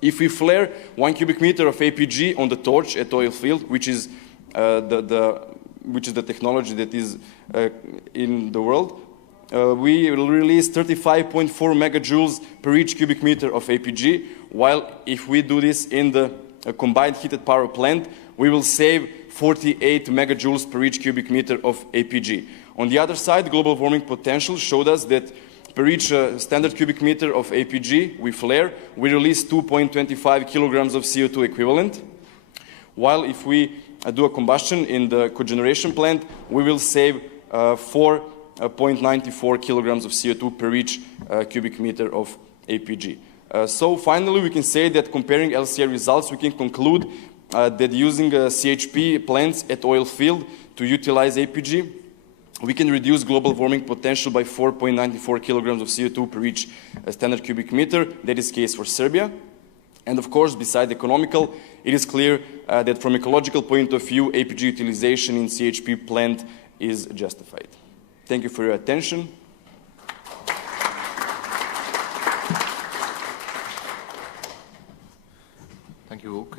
if we flare 1 cubic meter of APG on the torch at oil field, which is the technology that is in the world, we will release 35.4 megajoules per each cubic meter of APG, while if we do this in the combined heated power plant, we will save 48 megajoules per each cubic meter of APG. On the other side, global warming potential showed us that per each standard cubic meter of APG with flare, we release 2.25 kilograms of CO2 equivalent. While if we do a combustion in the cogeneration plant, we will save 4.94 kilograms of CO2 per each cubic meter of APG. So finally, we can say that comparing LCA results, we can conclude that using CHP plants at oil field to utilize APG, we can reduce global warming potential by 4.94 kilograms of CO2 per each standard cubic meter. That is the case for Serbia. And of course, beside economical, it is clear that from ecological point of view, APG utilization in CHP plant is justified. Thank you for your attention. Thank you, Vuk.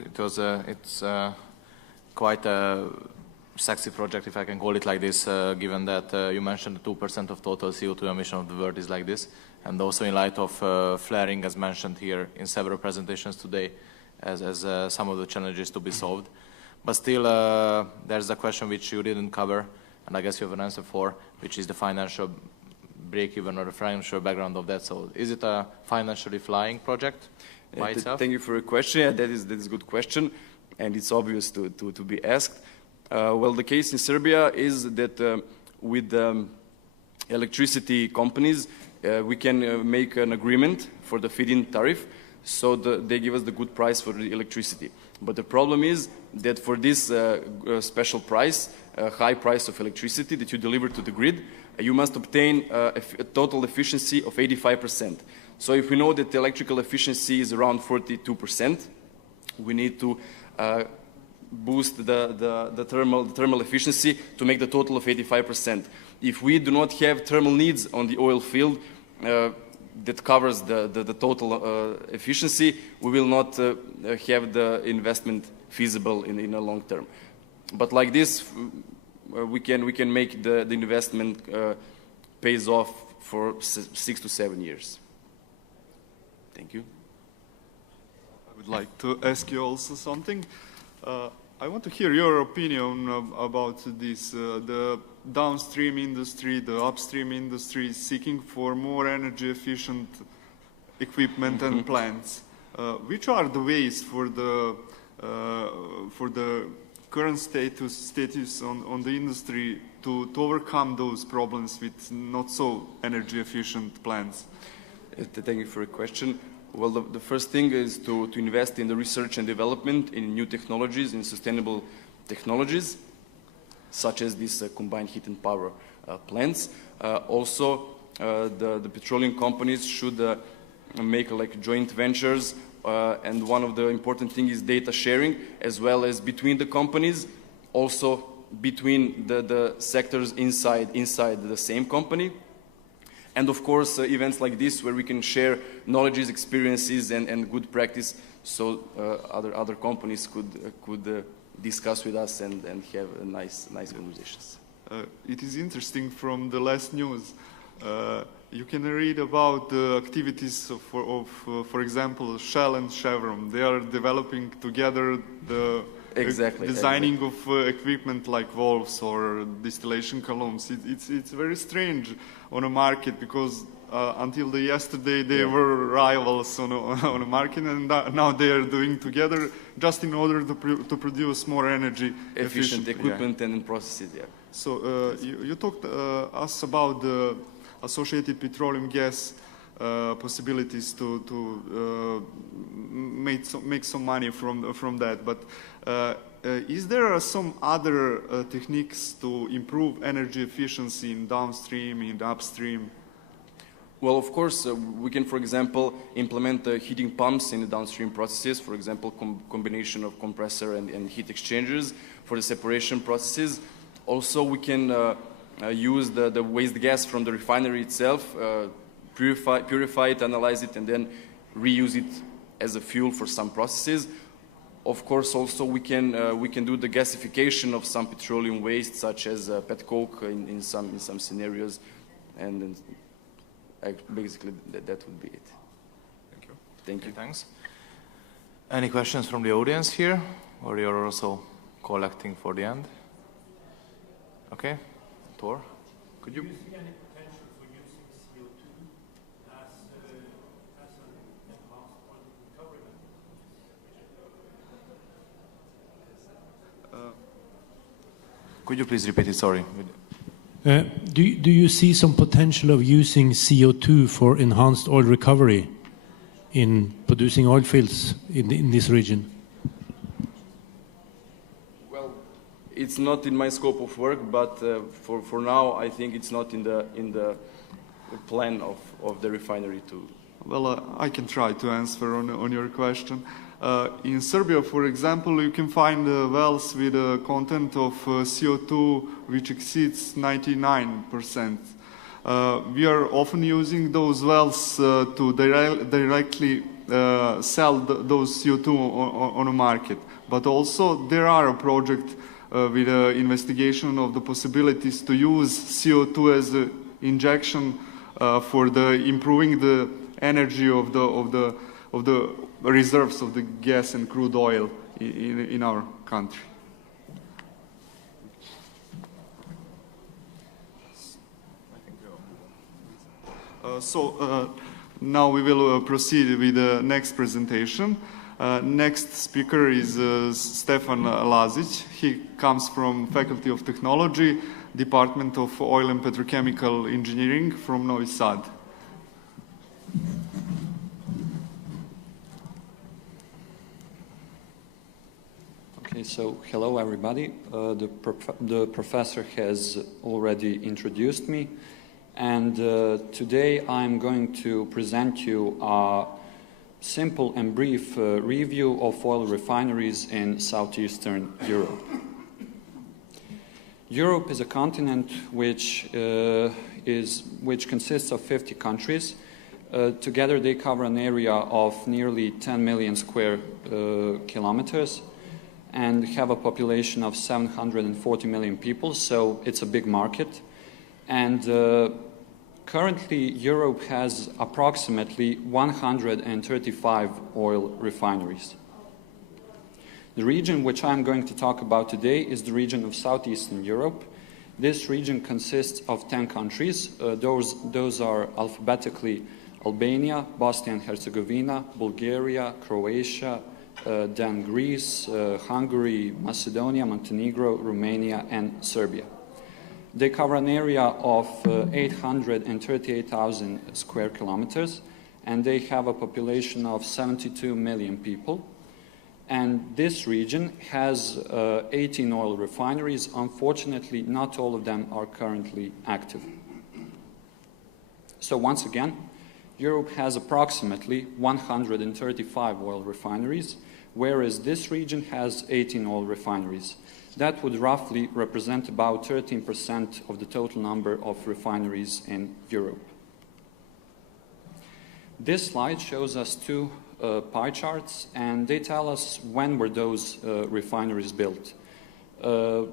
It's quite a sexy project, if I can call it like this, given that you mentioned 2% of total CO2 emission of the world is like this, and also in light of flaring, as mentioned here in several presentations today, as some of the challenges to be solved. But still, there's a question which you didn't cover, and I guess you have an answer for, which is the financial break-even or the financial background of that. So is it a financially flying project by itself? Thank you for your question. Yeah, that is a good question, and it's obvious to be asked. Well, the case in Serbia is that with electricity companies, we can make an agreement for the feed-in tariff, so they give us the good price for the electricity. But the problem is that for this special price, high price of electricity that you deliver to the grid, you must obtain a total efficiency of 85%. So if we know that the electrical efficiency is around 42%, we need to boost the thermal efficiency to make the total of 85%. If we do not have thermal needs on the oil field that covers the total efficiency, we will not have the investment feasible in a long term. But like this, we can make the investment pays off for 6 to 7 years. Thank you. I would like to ask you also something. I want to hear your opinion about this. The downstream industry, the upstream industry is seeking for more energy efficient equipment and plants. Which are the ways for the current status on the industry to overcome those problems with not so energy efficient plants? Thank you for your question. Well, the first thing is to invest in the research and development in new technologies, in sustainable technologies, such as these combined heat and power plants. Also, the petroleum companies should make like joint ventures, and one of the important things is data sharing, as well as between the companies, also between the sectors inside the same company. And of course, events like this where we can share knowledges, experiences, and good practice, so other companies could discuss with us and have nice conversations. It is interesting from the last news. You can read about the activities of, for example, Shell and Chevron. They are developing together the designing of equipment like valves or distillation columns. It's very strange on a market because until yesterday they were rivals on a market, and now they are doing together just in order to produce more energy efficient equipment and processes. Yeah. So you talked us about the associated petroleum gas possibilities to make some money from that, but is there some other techniques to improve energy efficiency in downstream, in upstream? Well, of course, we can, for example, implement heating pumps in the downstream processes, for example, combination of compressor and heat exchangers for the separation processes. Also, we can use the waste gas from the refinery itself, purify it, analyze it, and then reuse it as a fuel for some processes. Of course, also we can do the gasification of some petroleum waste, such as pet coke in some scenarios, and basically that would be it. Thank you. Thank you. Thanks. Any questions from the audience here, or you're also collecting for the end? Okay, Tor, could you? Do you see any potential for using CO2 Could you please repeat it? Sorry. Do you see some potential of using CO2 for enhanced oil recovery in producing oil fields in this region? Well, it's not in my scope of work, but for now, I think it's not in the plan of the refinery to. Well, I can try to answer on your question. In Serbia, for example, you can find wells with a content of CO2 which exceeds 99%. We are often using those wells to directly sell those CO2 on a market. But also there are a project with investigation of the possibilities to use CO2 as an injection for the improving the energy of the reserves of the gas and crude oil in our country. Now we will proceed with the next presentation. Next speaker is Stefan Lazic. He comes from Faculty of Technology, Department of Oil and Petrochemical Engineering from Novi Sad. Okay, so hello everybody. The professor has already introduced me, and today I'm going to present you a simple and brief review of oil refineries in southeastern Europe. Europe is a continent which consists of 50 countries. Together they cover an area of nearly 10 million square kilometers and have a population of 740 million people, so it's a big market. And currently Europe has approximately 135 oil refineries. The region which I'm going to talk about today is the region of southeastern Europe. This region consists of 10 countries. Those are alphabetically Albania, Bosnia and Herzegovina, Bulgaria, Croatia, then Greece, Hungary, Macedonia, Montenegro, Romania, and Serbia. They cover an area of 838,000 square kilometers, and they have a population of 72 million people. And this region has 18 oil refineries. Unfortunately, not all of them are currently active. So once again, Europe has approximately 135 oil refineries, whereas this region has 18 oil refineries. That would roughly represent about 13% of the total number of refineries in Europe. This slide shows us two pie charts, and they tell us when were those refineries built.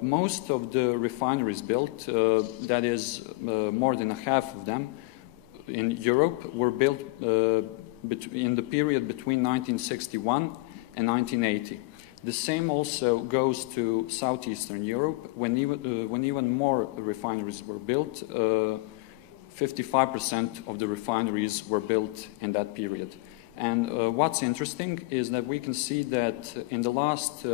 Most of the refineries built, that is more than a half of them, in Europe were built in the period between 1961 and 1980. The same also goes to southeastern Europe, when even more refineries were built. 55% of the refineries were built in that period. And what's interesting is that we can see that in the last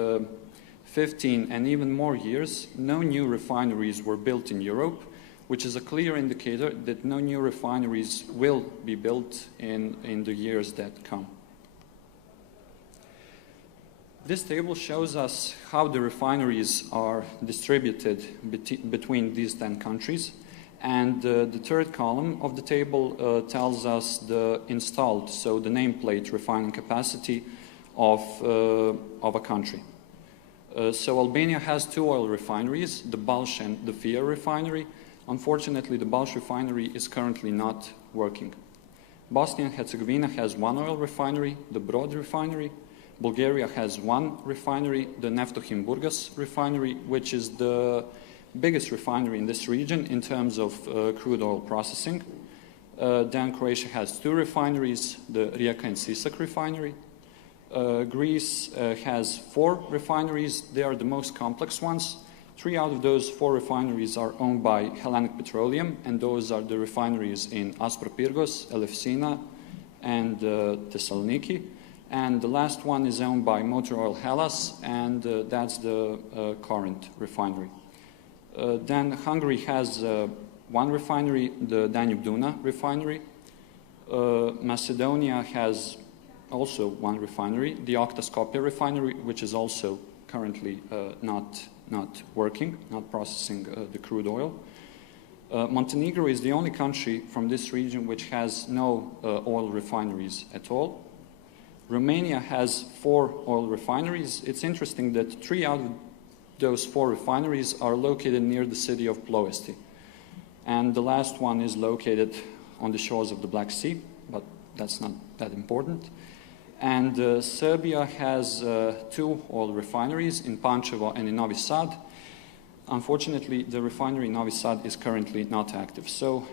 15 and even more years, no new refineries were built in Europe, which is a clear indicator that no new refineries will be built in the years that come. This table shows us how the refineries are distributed between these 10 countries. And the third column of the table tells us the installed, so the nameplate refining capacity of a country. So Albania has two oil refineries, the Balch and the Fia refinery. Unfortunately, the Balch refinery is currently not working. Bosnia and Herzegovina has one oil refinery, the Brod refinery. Bulgaria has one refinery, the Neftohim Burgas refinery, which is the biggest refinery in this region in terms of crude oil processing. Then Croatia has two refineries, the Rijeka and Sisak refinery. Greece has four refineries. They are the most complex ones. 3 out of those 4 refineries are owned by Hellenic Petroleum, and those are the refineries in Aspropyrgos, Elefsina, and Thessaloniki. And the last one is owned by Motor Oil Hellas, and that's the Corinth refinery. Then Hungary has one refinery, the Danube-Duna refinery. Macedonia has also one refinery, the Skopje refinery, which is also currently not working, not processing the crude oil. Montenegro is the only country from this region which has no oil refineries at all. Romania has 4 oil refineries. It's interesting that 3 out of those 4 refineries are located near the city of Plovdiv. And the last one is located on the shores of the Black Sea, but that's not that important. And Serbia has 2 oil refineries in Pančevo and in Novi Sad. Unfortunately, the refinery in Novi Sad is currently not active. So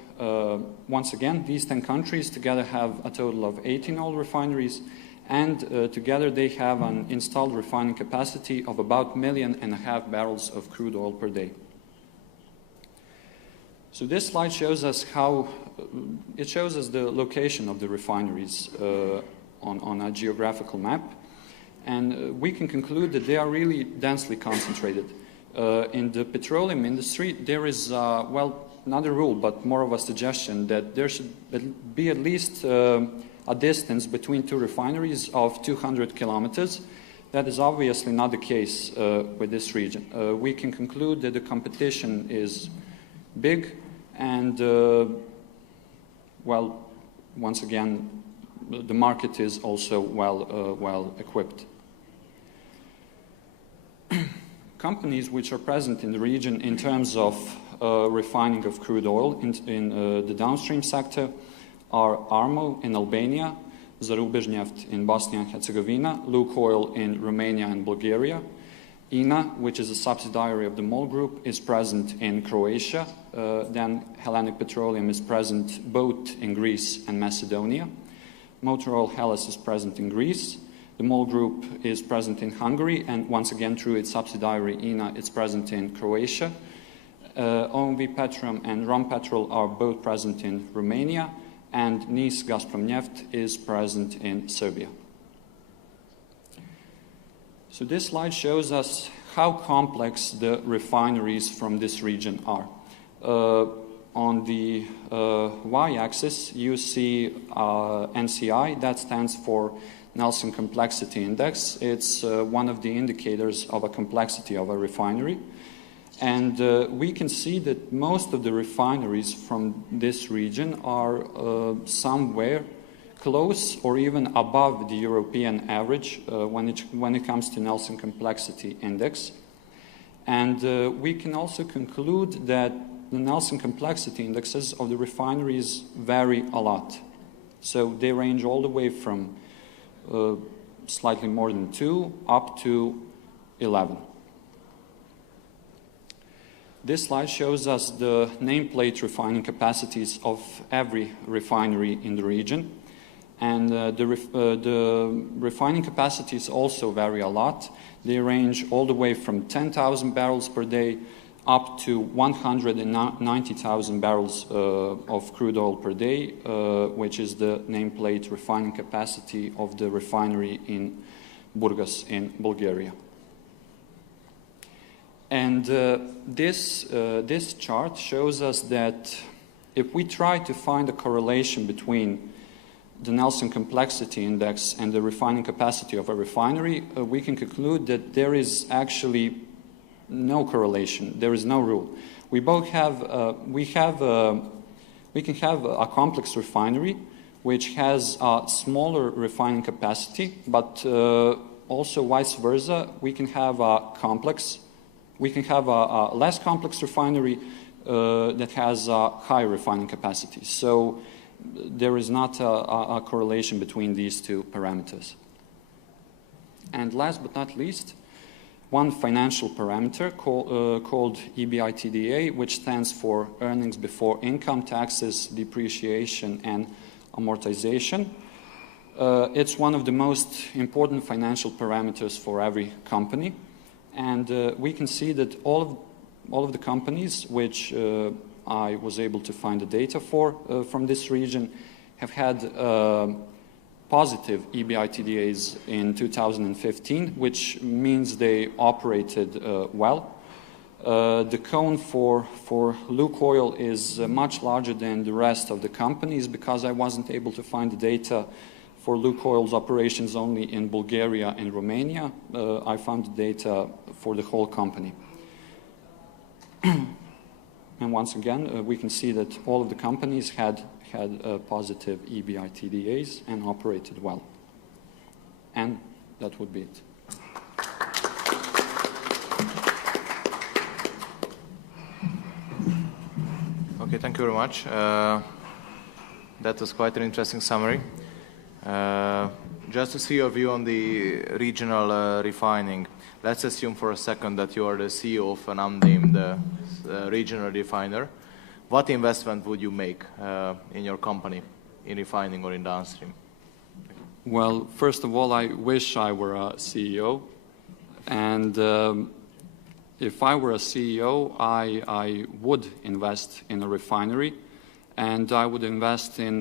once again, these 10 countries together have a total of 18 oil refineries, and together they have an installed refining capacity of about 1.5 million barrels of crude oil per day. So this slide shows us it shows us the location of the refineries on a geographical map, and we can conclude that they are really densely concentrated. In the petroleum industry, there is, well, not a rule, but more of a suggestion that there should be at least a distance between 2 refineries of 200 kilometers. That is obviously not the case with this region. We can conclude that the competition is big and, well, once again, the market is also well equipped. Companies which are present in the region in terms of refining of crude oil in the downstream sector are Armo in Albania, Zarubežneft in Bosnia and Herzegovina, Lukoil in Romania and Bulgaria. INA, which is a subsidiary of the MOL Group, is present in Croatia. Then Hellenic Petroleum is present both in Greece and Macedonia. Motor Oil Hellas is present in Greece. The MOL Group is present in Hungary, and once again through its subsidiary INA, it's present in Croatia. OMV Petrom and Rompetrol are both present in Romania, and NIS Gazpromneft is present in Serbia. So this slide shows us how complex the refineries from this region are. On the y-axis, you see NCI, that stands for Nelson Complexity Index. It's one of the indicators of a complexity of a refinery. And we can see that most of the refineries from this region are somewhere close or even above the European average when it comes to Nelson Complexity Index. And we can also conclude that the Nelson Complexity Indexes of the refineries vary a lot. So they range all the way from slightly more than 2 up to 11. This slide shows us the nameplate refining capacities of every refinery in the region. And the refining capacities also vary a lot. They range all the way from 10,000 barrels per day up to 190,000 barrels of crude oil per day, which is the nameplate refining capacity of the refinery in Burgas in Bulgaria. And this chart shows us that if we try to find a correlation between the Nelson Complexity Index and the refining capacity of a refinery, we can conclude that there is actually no correlation. There is no rule. We both have we can have a complex refinery which has a smaller refining capacity, but also vice versa. We can have a less complex refinery that has a high refining capacity. So there is not a correlation between these 2 parameters. And last but not least, one financial parameter called EBITDA, which stands for earnings before income, taxes, depreciation, and amortization. It's one of the most important financial parameters for every company. And we can see that all of the companies which I was able to find the data for from this region have had positive EBITDAs in 2015, which means they operated well. The cone for Lukoil is much larger than the rest of the companies because I wasn't able to find the data for Lukoil's operations only in Bulgaria and Romania. I found the data for the whole company. And once again, we can see that all of the companies had positive EBITDA and operated well. And that would be it. Okay, thank you very much. That was quite an interesting summary. Just to see your view on the regional refining, let's assume for a second that you are the CEO of an unnamed regional refiner. What investment would you make in your company, in refining or in downstream? Well, first of all, I wish I were a CEO. And if I were a CEO, I would invest in a refinery, and I would invest in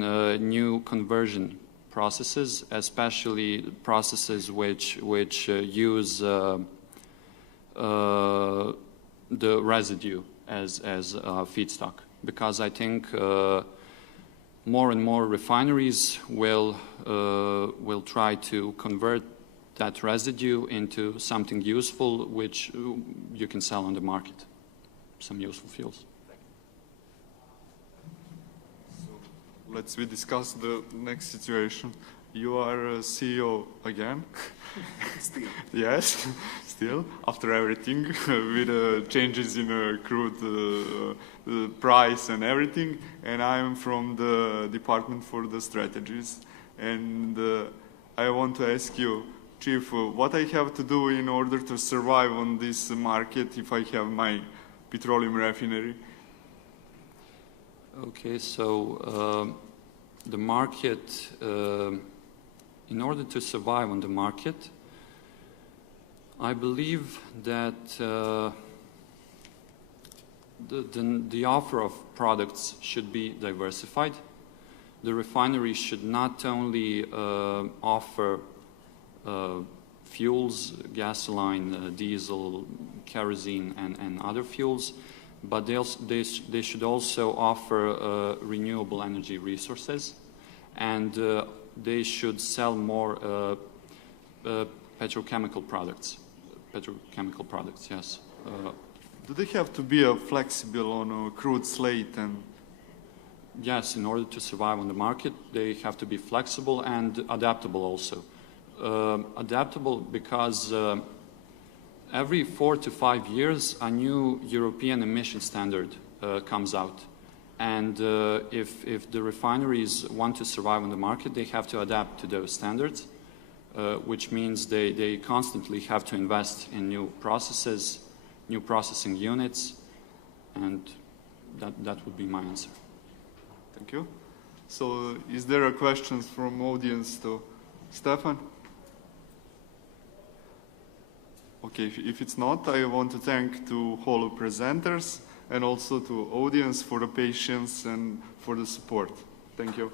new conversion processes, especially processes which use the residue as feedstock, because I think more and more refineries will try to convert that residue into something useful which you can sell on the market, some useful fuels. Let's discuss the next situation. You are a CEO again. Still. Yes, still, after everything, with changes in crude price and everything. And I'm from the Department for the Strategies. And I want to ask you, Chief, what I have to do in order to survive on this market if I have my petroleum refinery? Okay, so the market, in order to survive on the market, I believe that the offer of products should be diversified. The refinery should not only offer fuels, gasoline, diesel, kerosene, and other fuels, but they should also offer renewable energy resources, and they should sell more petrochemical products. Petrochemical products, yes. Do they have to be flexible on a crude slate? And yes, in order to survive on the market, they have to be flexible and adaptable also. Adaptable because every 4 to 5 years, a new European emission standard comes out. And if the refineries want to survive on the market, they have to adapt to those standards, which means they constantly have to invest in new processes, new processing units, and that would be my answer. Thank you. So is there a question from audience to Stefan? Okay, if it's not, I want to thank to all presenters and also to audience for the patience and for the support. Thank you.